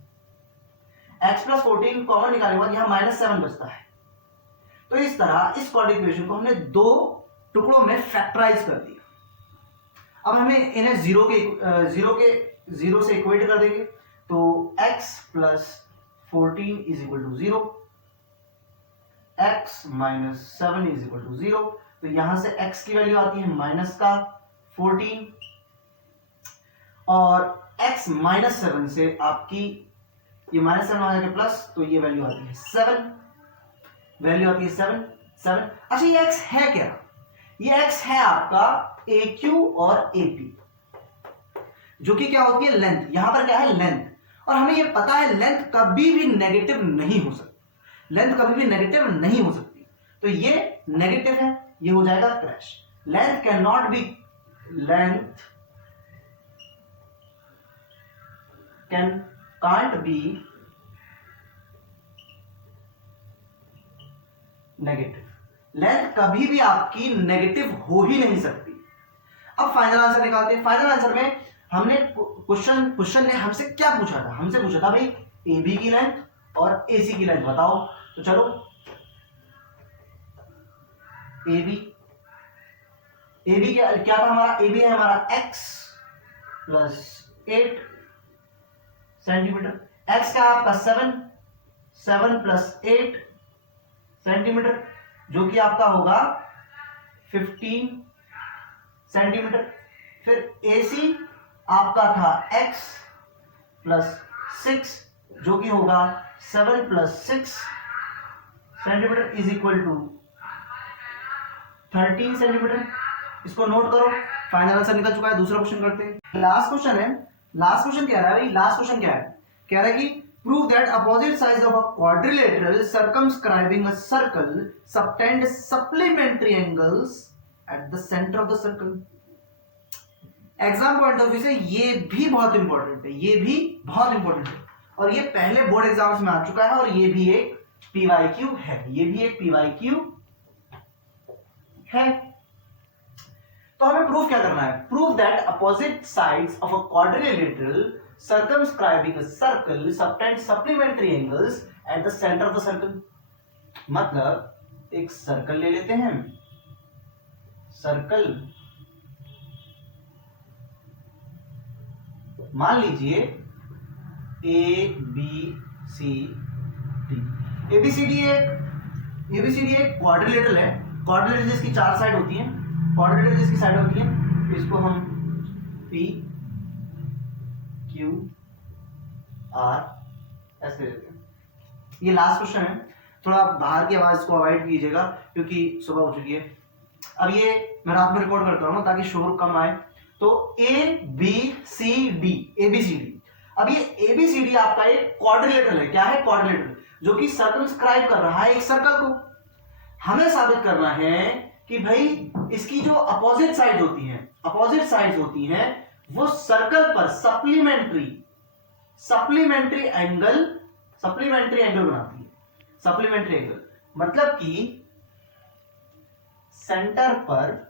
x प्लस 14 कॉमन निकालने के बाद यहां माइनस 7 बचता है। तो इस तरह इस क्वाड्रेटिक इक्वेशन को हमने दो टुकड़ों में फैक्टराइज कर दिया। अब हमें इन्हें जीरो से इक्वेट कर देंगे, तो x plus 14 is equal to 0, x minus 7 is equal to 0। तो यहां से x की वैल्यू आती है माइनस का 14 और x माइनस 7 से आपकी ये माइनस 7 आ जाएगा प्लस, तो ये वैल्यू आती है 7, वैल्यू आती है 7। अच्छा ये x है क्या, ये x है आपका AQ और AP, जो कि क्या होती है लेंथ। यहां पर क्या है लेंथ, और हमें ये पता है लेंथ कभी भी नेगेटिव नहीं हो सकती, लेंथ कभी भी नेगेटिव नहीं हो सकती। तो ये नेगेटिव है, ये हो जाएगा crash. Length can not be, length can't be negative, length कभी भी आपकी नेगेटिव हो ही नहीं सकती। अब फाइनल आंसर निकालते हैं। फाइनल आंसर में हमने क्वेश्चन ने हमसे क्या पूछा था, हमसे पूछा था भाई AB की लेंथ और AC की लेंथ बताओ। तो चलो AB क्या था हमारा, AB है हमारा x प्लस 8 सेंटीमीटर, x का आपका 7 प्लस 8 सेंटीमीटर, जो कि आपका होगा 15 सेंटीमीटर। फिर AC आपका था x प्लस 6, जो कि होगा 7 plus 6 centimetre is equal to 13 centimetre. इसको नोट करो, फाइनल आंसर निकल चुका है। दूसरा क्वेश्चन करते हैं। लास्ट क्वेश्चन है, लास्ट क्वेश्चन क्या है भाई, लास्ट क्वेश्चन क्या है, कह रहा है कि prove that opposite sides of a quadrilateral circumscribing a circle subtend supplementary angles at the centre of the circle. Exam point of view से ये भी बहुत इंपॉर्टेंट है, ये भी बहुत इंपॉर्टेंट है, और ये पहले बोर्ड एग्जाम्स में आ चुका है, और ये भी एक PYQ है, ये भी एक PYQ है। तो हमें प्रूफ क्या करना है, prove that opposite sides of a quadrilateral circumscribing a circle subtend supplementary angles at the centre of the circle. मतलब एक सर्कल ले लेते हैं, सर्कल मान लीजिए ABCD एक क्वाड्रिलेटरल है, क्वाड्रिलेटरल जिसकी 4 साइड होती हैं, क्वाड्रिलेटरल जिसकी साइड होती है, इसको हम P Q R ऐसे लेते हैं। ये लास्ट क्वेश्चन है, थोड़ा बाहर की आवाज को अवॉइड कीजिएगा क्योंकि सुबह हो चुकी है। अब ये मैं रात में रिकॉर्ड करता हूँ ताकि शोर कम आए। तो ABCD, अब ये ABCD आपका एक क्वाड्रिलेटरल है। क्या है, क्वाड्रिलेटरल, जो कि सर्कमस्क्राइब कर रहा है एक सर्कल को। हमें साबित करना है कि भाई इसकी जो अपोजिट साइड होती हैं, वो सर्कल पर सप्लीमेंट्री एंगल बनाती है। सप्लीमेंट्री एंगल मतलब कि सेंटर पर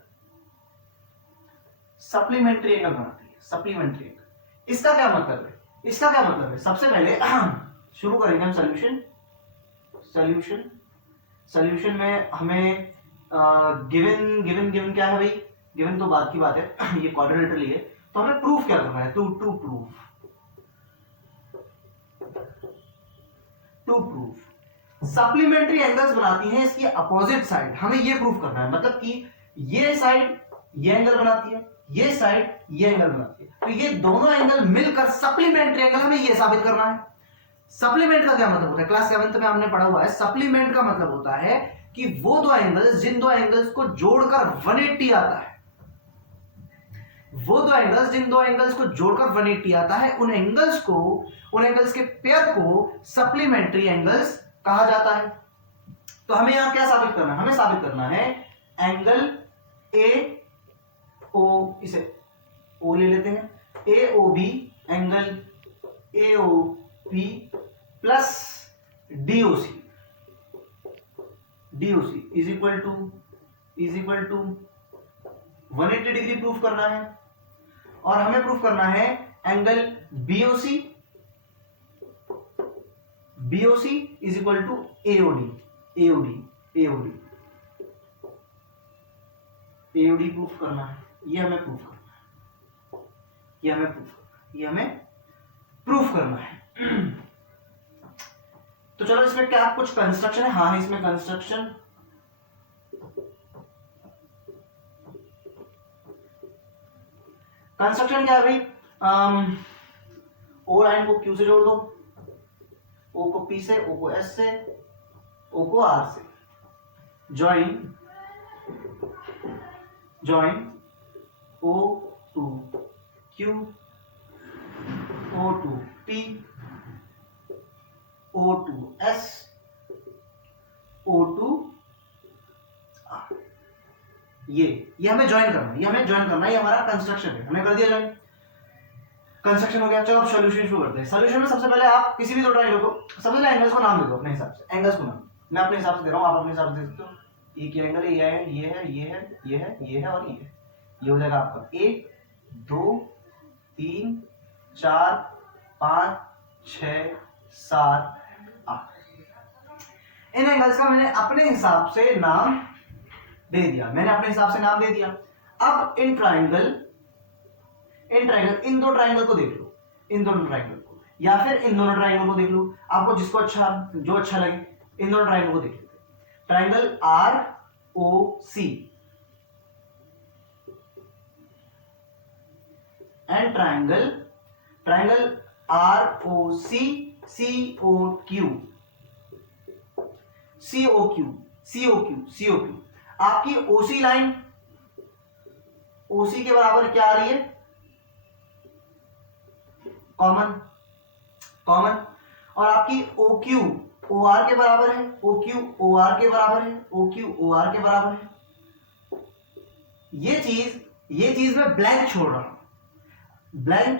सप्लीमेंट्री एंगल बनाती है, सप्लीमेंट्री एंगल। इसका क्या मतलब है, सबसे पहले शुरू करेंगे हम सॉल्यूशन में हमें गिवन क्या है भाई, गिवन तो बात की बात है, ये क्वाड्रिलेटरल है। तो हमें प्रूफ क्या करना है, टू प्रूफ सप्लीमेंट्री एंगल्स बनाती हैं इसकी अपोजिट साइड। हमें ये प्रूफ करना है, मतलब कि ये साइड ये एंगल बनाती है, ये साइड ये एंगल बनाती है, तो ये दोनों एंगल मिलकर सप्लीमेंट्री एंगल, हमें ये साबित करना है। सप्लीमेंट का क्या मतलब होता है, क्लास 7th में हमने पढ़ा हुआ है। सप्लीमेंट का मतलब होता है कि वो दो एंगल्स, जिन दो एंगल्स को जोड़कर 180 आता है, वो दो एंगल्स, जिन दो एंगल्स को जोड़कर 180 आता है, उन एंगल्स के पेयर को सप्लीमेंट्री एंगल्स कहा जाता है। तो हमें यहां क्या साबित करना है, हमें साबित करना है एंगल ए ओ, इसे ओ ले लेते हैं, A O B, angle A O B plus DOC, DOC is equal to 180 degree proof करना है। और हमें प्रूफ करना है angle BOC is equal to AOD proof करना है। ये हमें प्रूफ करना है। तो चलो इसमें क्या कुछ कंस्ट्रक्शन है, हाँ इसमें कंस्ट्रक्शन क्या है भाई, ओ लाइन को क्यू से जोड़ दो, ओ को पी से, ओ को एस से, ओ को आर से, join O to Q, O to P, O to S, O to R. ये हमें ज्वाइन करना है, ये हमारा कंस्ट्रक्शन है, हमने कर दिया ज्वाइन, कंस्ट्रक्शन हो गया। चलो अब सॉल्यूशन शुरू करते हैं। सॉल्यूशन में सबसे पहले आप किसी भी दो ट्रायंगल को, सबसे पहले एंगल्स को नाम दे दो अपने हिसाब से, एंगल्स को नाम मैं अपने हिसाब से दे रहा हूं, आप अपने हिसाब से दे सकते हो। एक एंगल है, ये है, ये है, ये है, ये है, ये है और ये है। ये हो जाएगा आपका 1 2 3 4 5 6 7 8। इन एंगल्स का मैंने अपने हिसाब से नाम दे दिया, अब इन दो ट्रायंगल को देख लो, इन दोनों ट्रायंगल को, या फिर इन दोनों ट्रायंगल को देख लो, आपको जो अच्छा लगे। इन दोनों ट्रायंगल को देख लेते हैं। Triangle R O C and triangle R O C C O Q. आपकी ओसी लाइन ओसी के बराबर क्या आ रही है, कॉमन, और आपकी ओक्यू ओ आर के बराबर है, ओक्यू ओ आर के बराबर है। ये चीज मैं ब्लैंक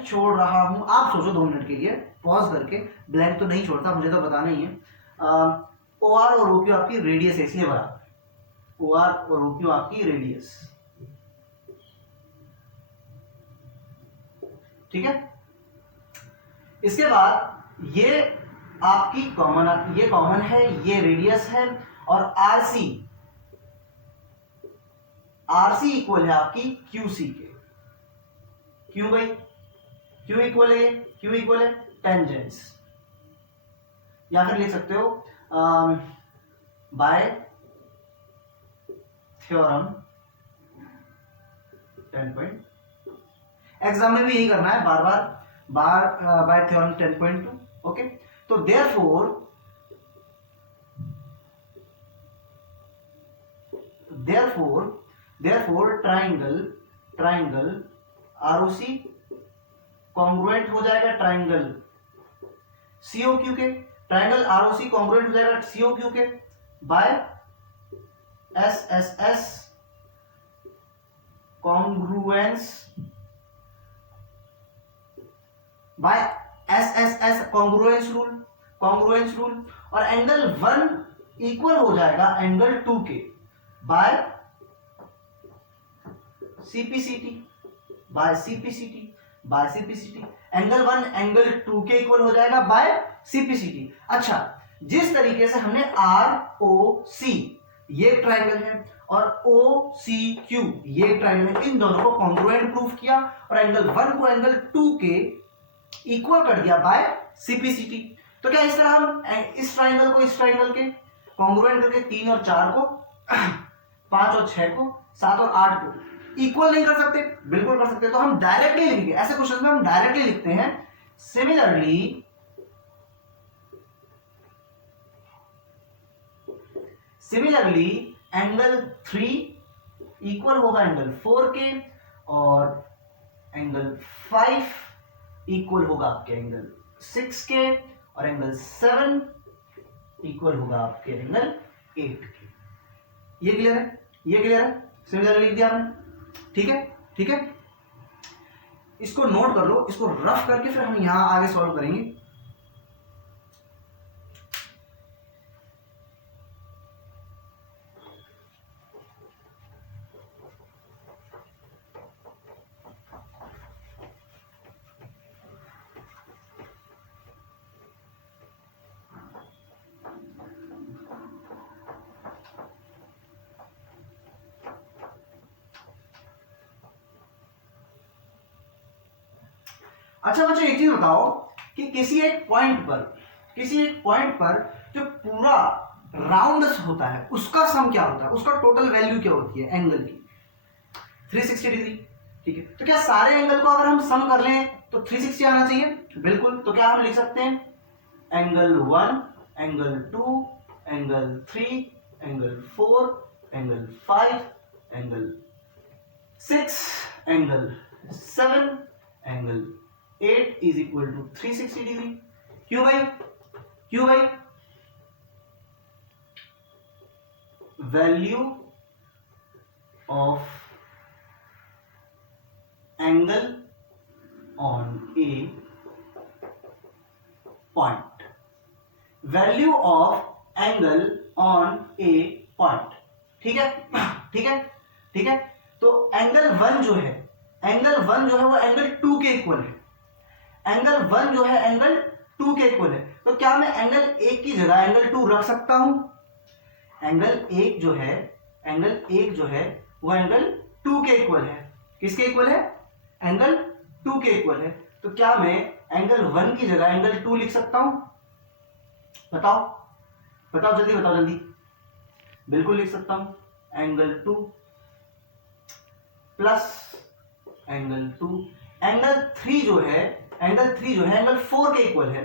छोड़ रहा हूं। आप सोचो 2 मिनट के लिए पॉज करके, ब्लैंक तो नहीं छोड़ता, मुझे तो बताना ही है। ओ आर और ओक्यू आपकी रेडियस है, इसलिए बराबर है। ओ आर और ओक्यू आपकी रेडियस, ठीक है। इसके बाद ये आपकी कॉमन है, ये रेडियस है, और आरसी इक्वल है आपकी क्यूसी के। क्यों भाई, क्यों इक्वल है टेंजेंस, या फिर लिख सकते हो बाय थ्योरम 10. एग्जाम में भी यही करना है, बार बाय थ्योरम 10.2। ओके, तो देयरफॉर ट्राइंगल आरओसी कॉन्ग्रुएंट हो जाएगा ट्राइंगल सीओक्यू के, ट्राइंगल आरओसी कॉन्ग्रुएंट हो जाएगा सीओक्यू के by SSS congruence, by SSS congruence rule, और एंगल 1 इक्वल हो जाएगा एंगल 2 के बाय सीपीसीटी, एंगल 1 एंगल 2 के इक्वल हो जाएगा बाय सीपीसीटी। अच्छा, जिस तरीके से हमने आर ओ सी ये ट्राइंगल है और ओ सी क्यू ये ट्राइंगल है, इन दोनों को कॉन्ग्रुएंट प्रूफ किया और एंगल 1 को एंगल 2 के इक्वल कर दिया बाय सीपीसीटी। तो क्या इस तरह हम इस ट्राइंगल को इस ट्राइंगल के कॉन्ग्रुएंट करके 3 और 4 को 5 और 6 को 7 और 8 को इक्वल नहीं कर सकते? बिल्कुल कर सकते। तो हम डायरेक्टली लिखेंगे, ऐसे क्वेश्चन में हम डायरेक्टली लिखते हैं सिमिलरली सिमिलरली एंगल 3 इक्वल होगा एंगल 4 के, और एंगल 5 इक्वल होगा आपके एंगल 6 के, और एंगल 7 इक्वल होगा आपके एंगल 8 के। ये क्लियर है? ये क्लियर है? सिमिलरली लिख दिया हमने। ठीक है, ठीक है, इसको नोट कर लो, इसको रफ करके फिर हम यहां आगे सॉल्व करेंगे। अच्छा बच्चों, एक चीज बताओ कि किसी एक पॉइंट पर जो पूरा राउंड होता है उसका सम क्या होता है, उसका टोटल वैल्यू क्या होती है एंगल की? 360 डिग्री। ठीक है, तो क्या सारे एंगल को अगर हम सम कर लें तो 360 आना चाहिए? बिल्कुल। तो क्या हम लिख सकते हैं angle 1, angle 2, angle 3, angle 4, angle 5, angle 6, angle 7, angle 8 is equal to 360 degree. क्यों भाई? क्यों भाई? Value of angle on a point, value of angle on a point. ठीक है, ठीक है, ठीक है। तो एंगल 1 जो है, वो एंगल 2 के इक्वल है। एंगल 1 जो है एंगल 2 के इक्वल है। तो क्या मैं एंगल 1 की जगह एंगल 2 रख सकता हूं? एंगल 1 जो है वो एंगल 2 के इक्वल है। किसके इक्वल है? एंगल 2 के इक्वल है। तो क्या मैं एंगल 1 की जगह एंगल 2 लिख सकता हूं? बताओ, बताओ जल्दी, बताओ जल्दी। बिल्कुल लिख सकता हूं। एंगल 2 प्लस एंगल 2, एंगल 3 जो है एंगल 4 के इक्वल है।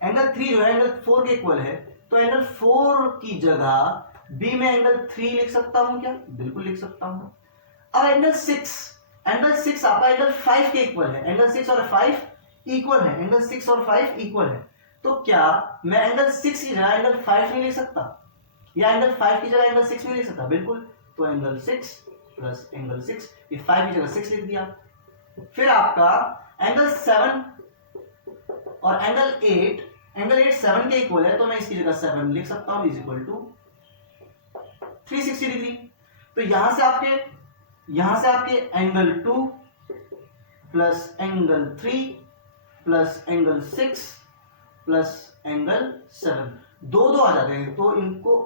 एंगल 3 जो है एंगल 4 के इक्वल है। तो एंगल 4 की जगह बी में एंगल 3 लिख सकता हूं क्या? बिल्कुल लिख सकता हूं। अब एंगल 6 आपका एंगल 5 के इक्वल है। एंगल 6 और 5 इक्वल है। एंगल 6 और 5 इक्वल है। तो क्या मैं एंगल 6 की जगह एंगल 5 नहीं लिख सकता, या एंगल 5 की जगह एंगल 6 नहीं लिख सकता? बिल्कुल। तो एंगल 6 प्लस एंगल 6, ये 5 की जगह 6 लिख दिया। फिर आपका एंगल 7 और एंगल 8 7 के इक्वल है, तो मैं इसकी जगह 7 लिख सकता हूं, इज इक्वल टू 360 डिग्री। तो यहां से आपके angle 2 plus angle 3 plus angle 6 plus angle 7 दो आ जाते हैं। तो इनको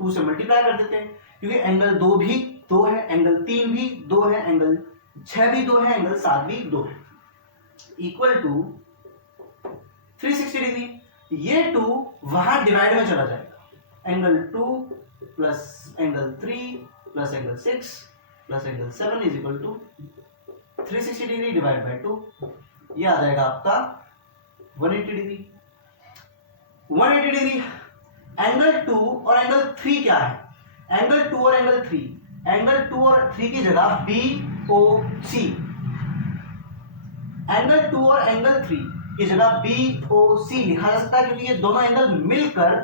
2 से मल्टीप्लाई कर देते हैं, क्योंकि एंगल 2 भी 2 है, एंगल 3 भी 2 है, एंगल 6 भी 2 है, एंगल 7 भी 2 है, इक्वल टू 360 डिग्री। ये 2 वहां डिवाइड में चला जाएगा। Angle 2 plus angle 3 plus angle 6 plus angle 7 is equal to 360 degree divide by 2। ये आ जाएगा आपका 180 डिग्री। 180 डिग्री। एंगल 2 और एंगल 3 क्या है? एंगल 2 और एंगल 3 की जगह BOC, एंगल 2 और एंगल 3 की जगह BOC लिखा जा सकता है, क्योंकि ये दोनों एंगल मिलकर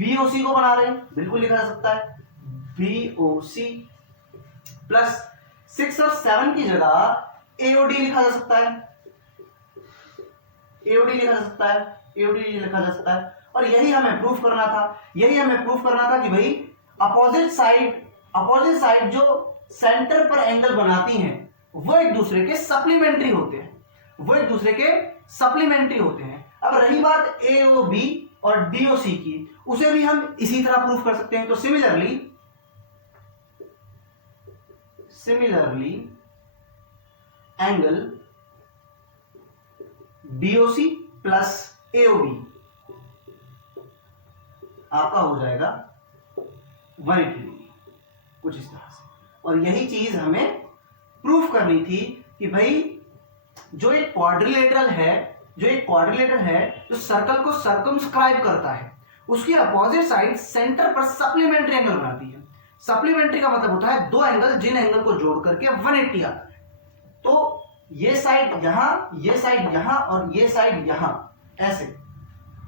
BOC को बना रहे हैं। बिल्कुल लिखा जा सकता है BOC प्लस 6 और 7 की जगह AOD लिखा जा सकता है। AOD लिखा जा सकता है। और यही हमें प्रूफ करना था कि भाई अपोजिट साइड जो सेंटर पर एंगल बनाती हैं वो एक दूसरे के सप्लीमेंट्री होते हैं। अब रही बात AOB और DOC की, उसे भी हम इसी तरह प्रूफ कर सकते हैं। तो similarly angle BOC plus AOB आपका हो जाएगा 180 डिग्री, कुछ इस तरह से। और यही चीज हमें प्रूफ करनी थी कि भाई जो एक क्वाड्रिलेटरल है, जो सर्कल को सर्कमस्क्राइब करता है, उसकी अपोजिट साइड सेंटर पर सप्लीमेंट्री एंगल बनाती है। सप्लीमेंट्री का मतलब होता है दो एंगल जिन एंगल को जोड़ करके 180 आता है। तो ये साइड यहां, ये साइड यहां और ये साइड यहां, ऐसे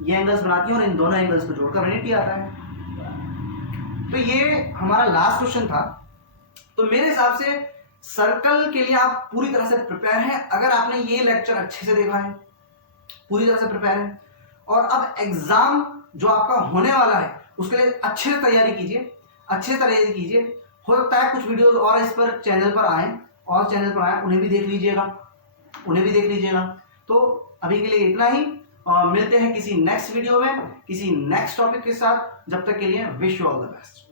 ये एंगल्स बनाती है और इन दोनों एंगल्स को जोड़कर 180 आता है। तो ये हमारा लास्ट क्वेश्चन था। तो मेरे हिसाब से सर्कल के लिए आप पूरी तरह से प्रिपेयर हैं। अगर आपने ये लेक्चर अच्छे से देखा है, पूरी तरह से प्रिपेयर है, और अब एग्जाम जो आपका होने वाला है उसके लिए अच्छे से तैयारी कीजिए, अच्छे से तैयारी कीजिए। हो सकता है कुछ वीडियोस और इस पर चैनल पर आए, उन्हें भी देख लीजिएगा। तो अभी के लिए इतना ही, और मिलते हैं किसी नेक्स्ट वीडियो में किसी नेक्स्ट टॉपिक के साथ। जब तक के लिए wish you all the best.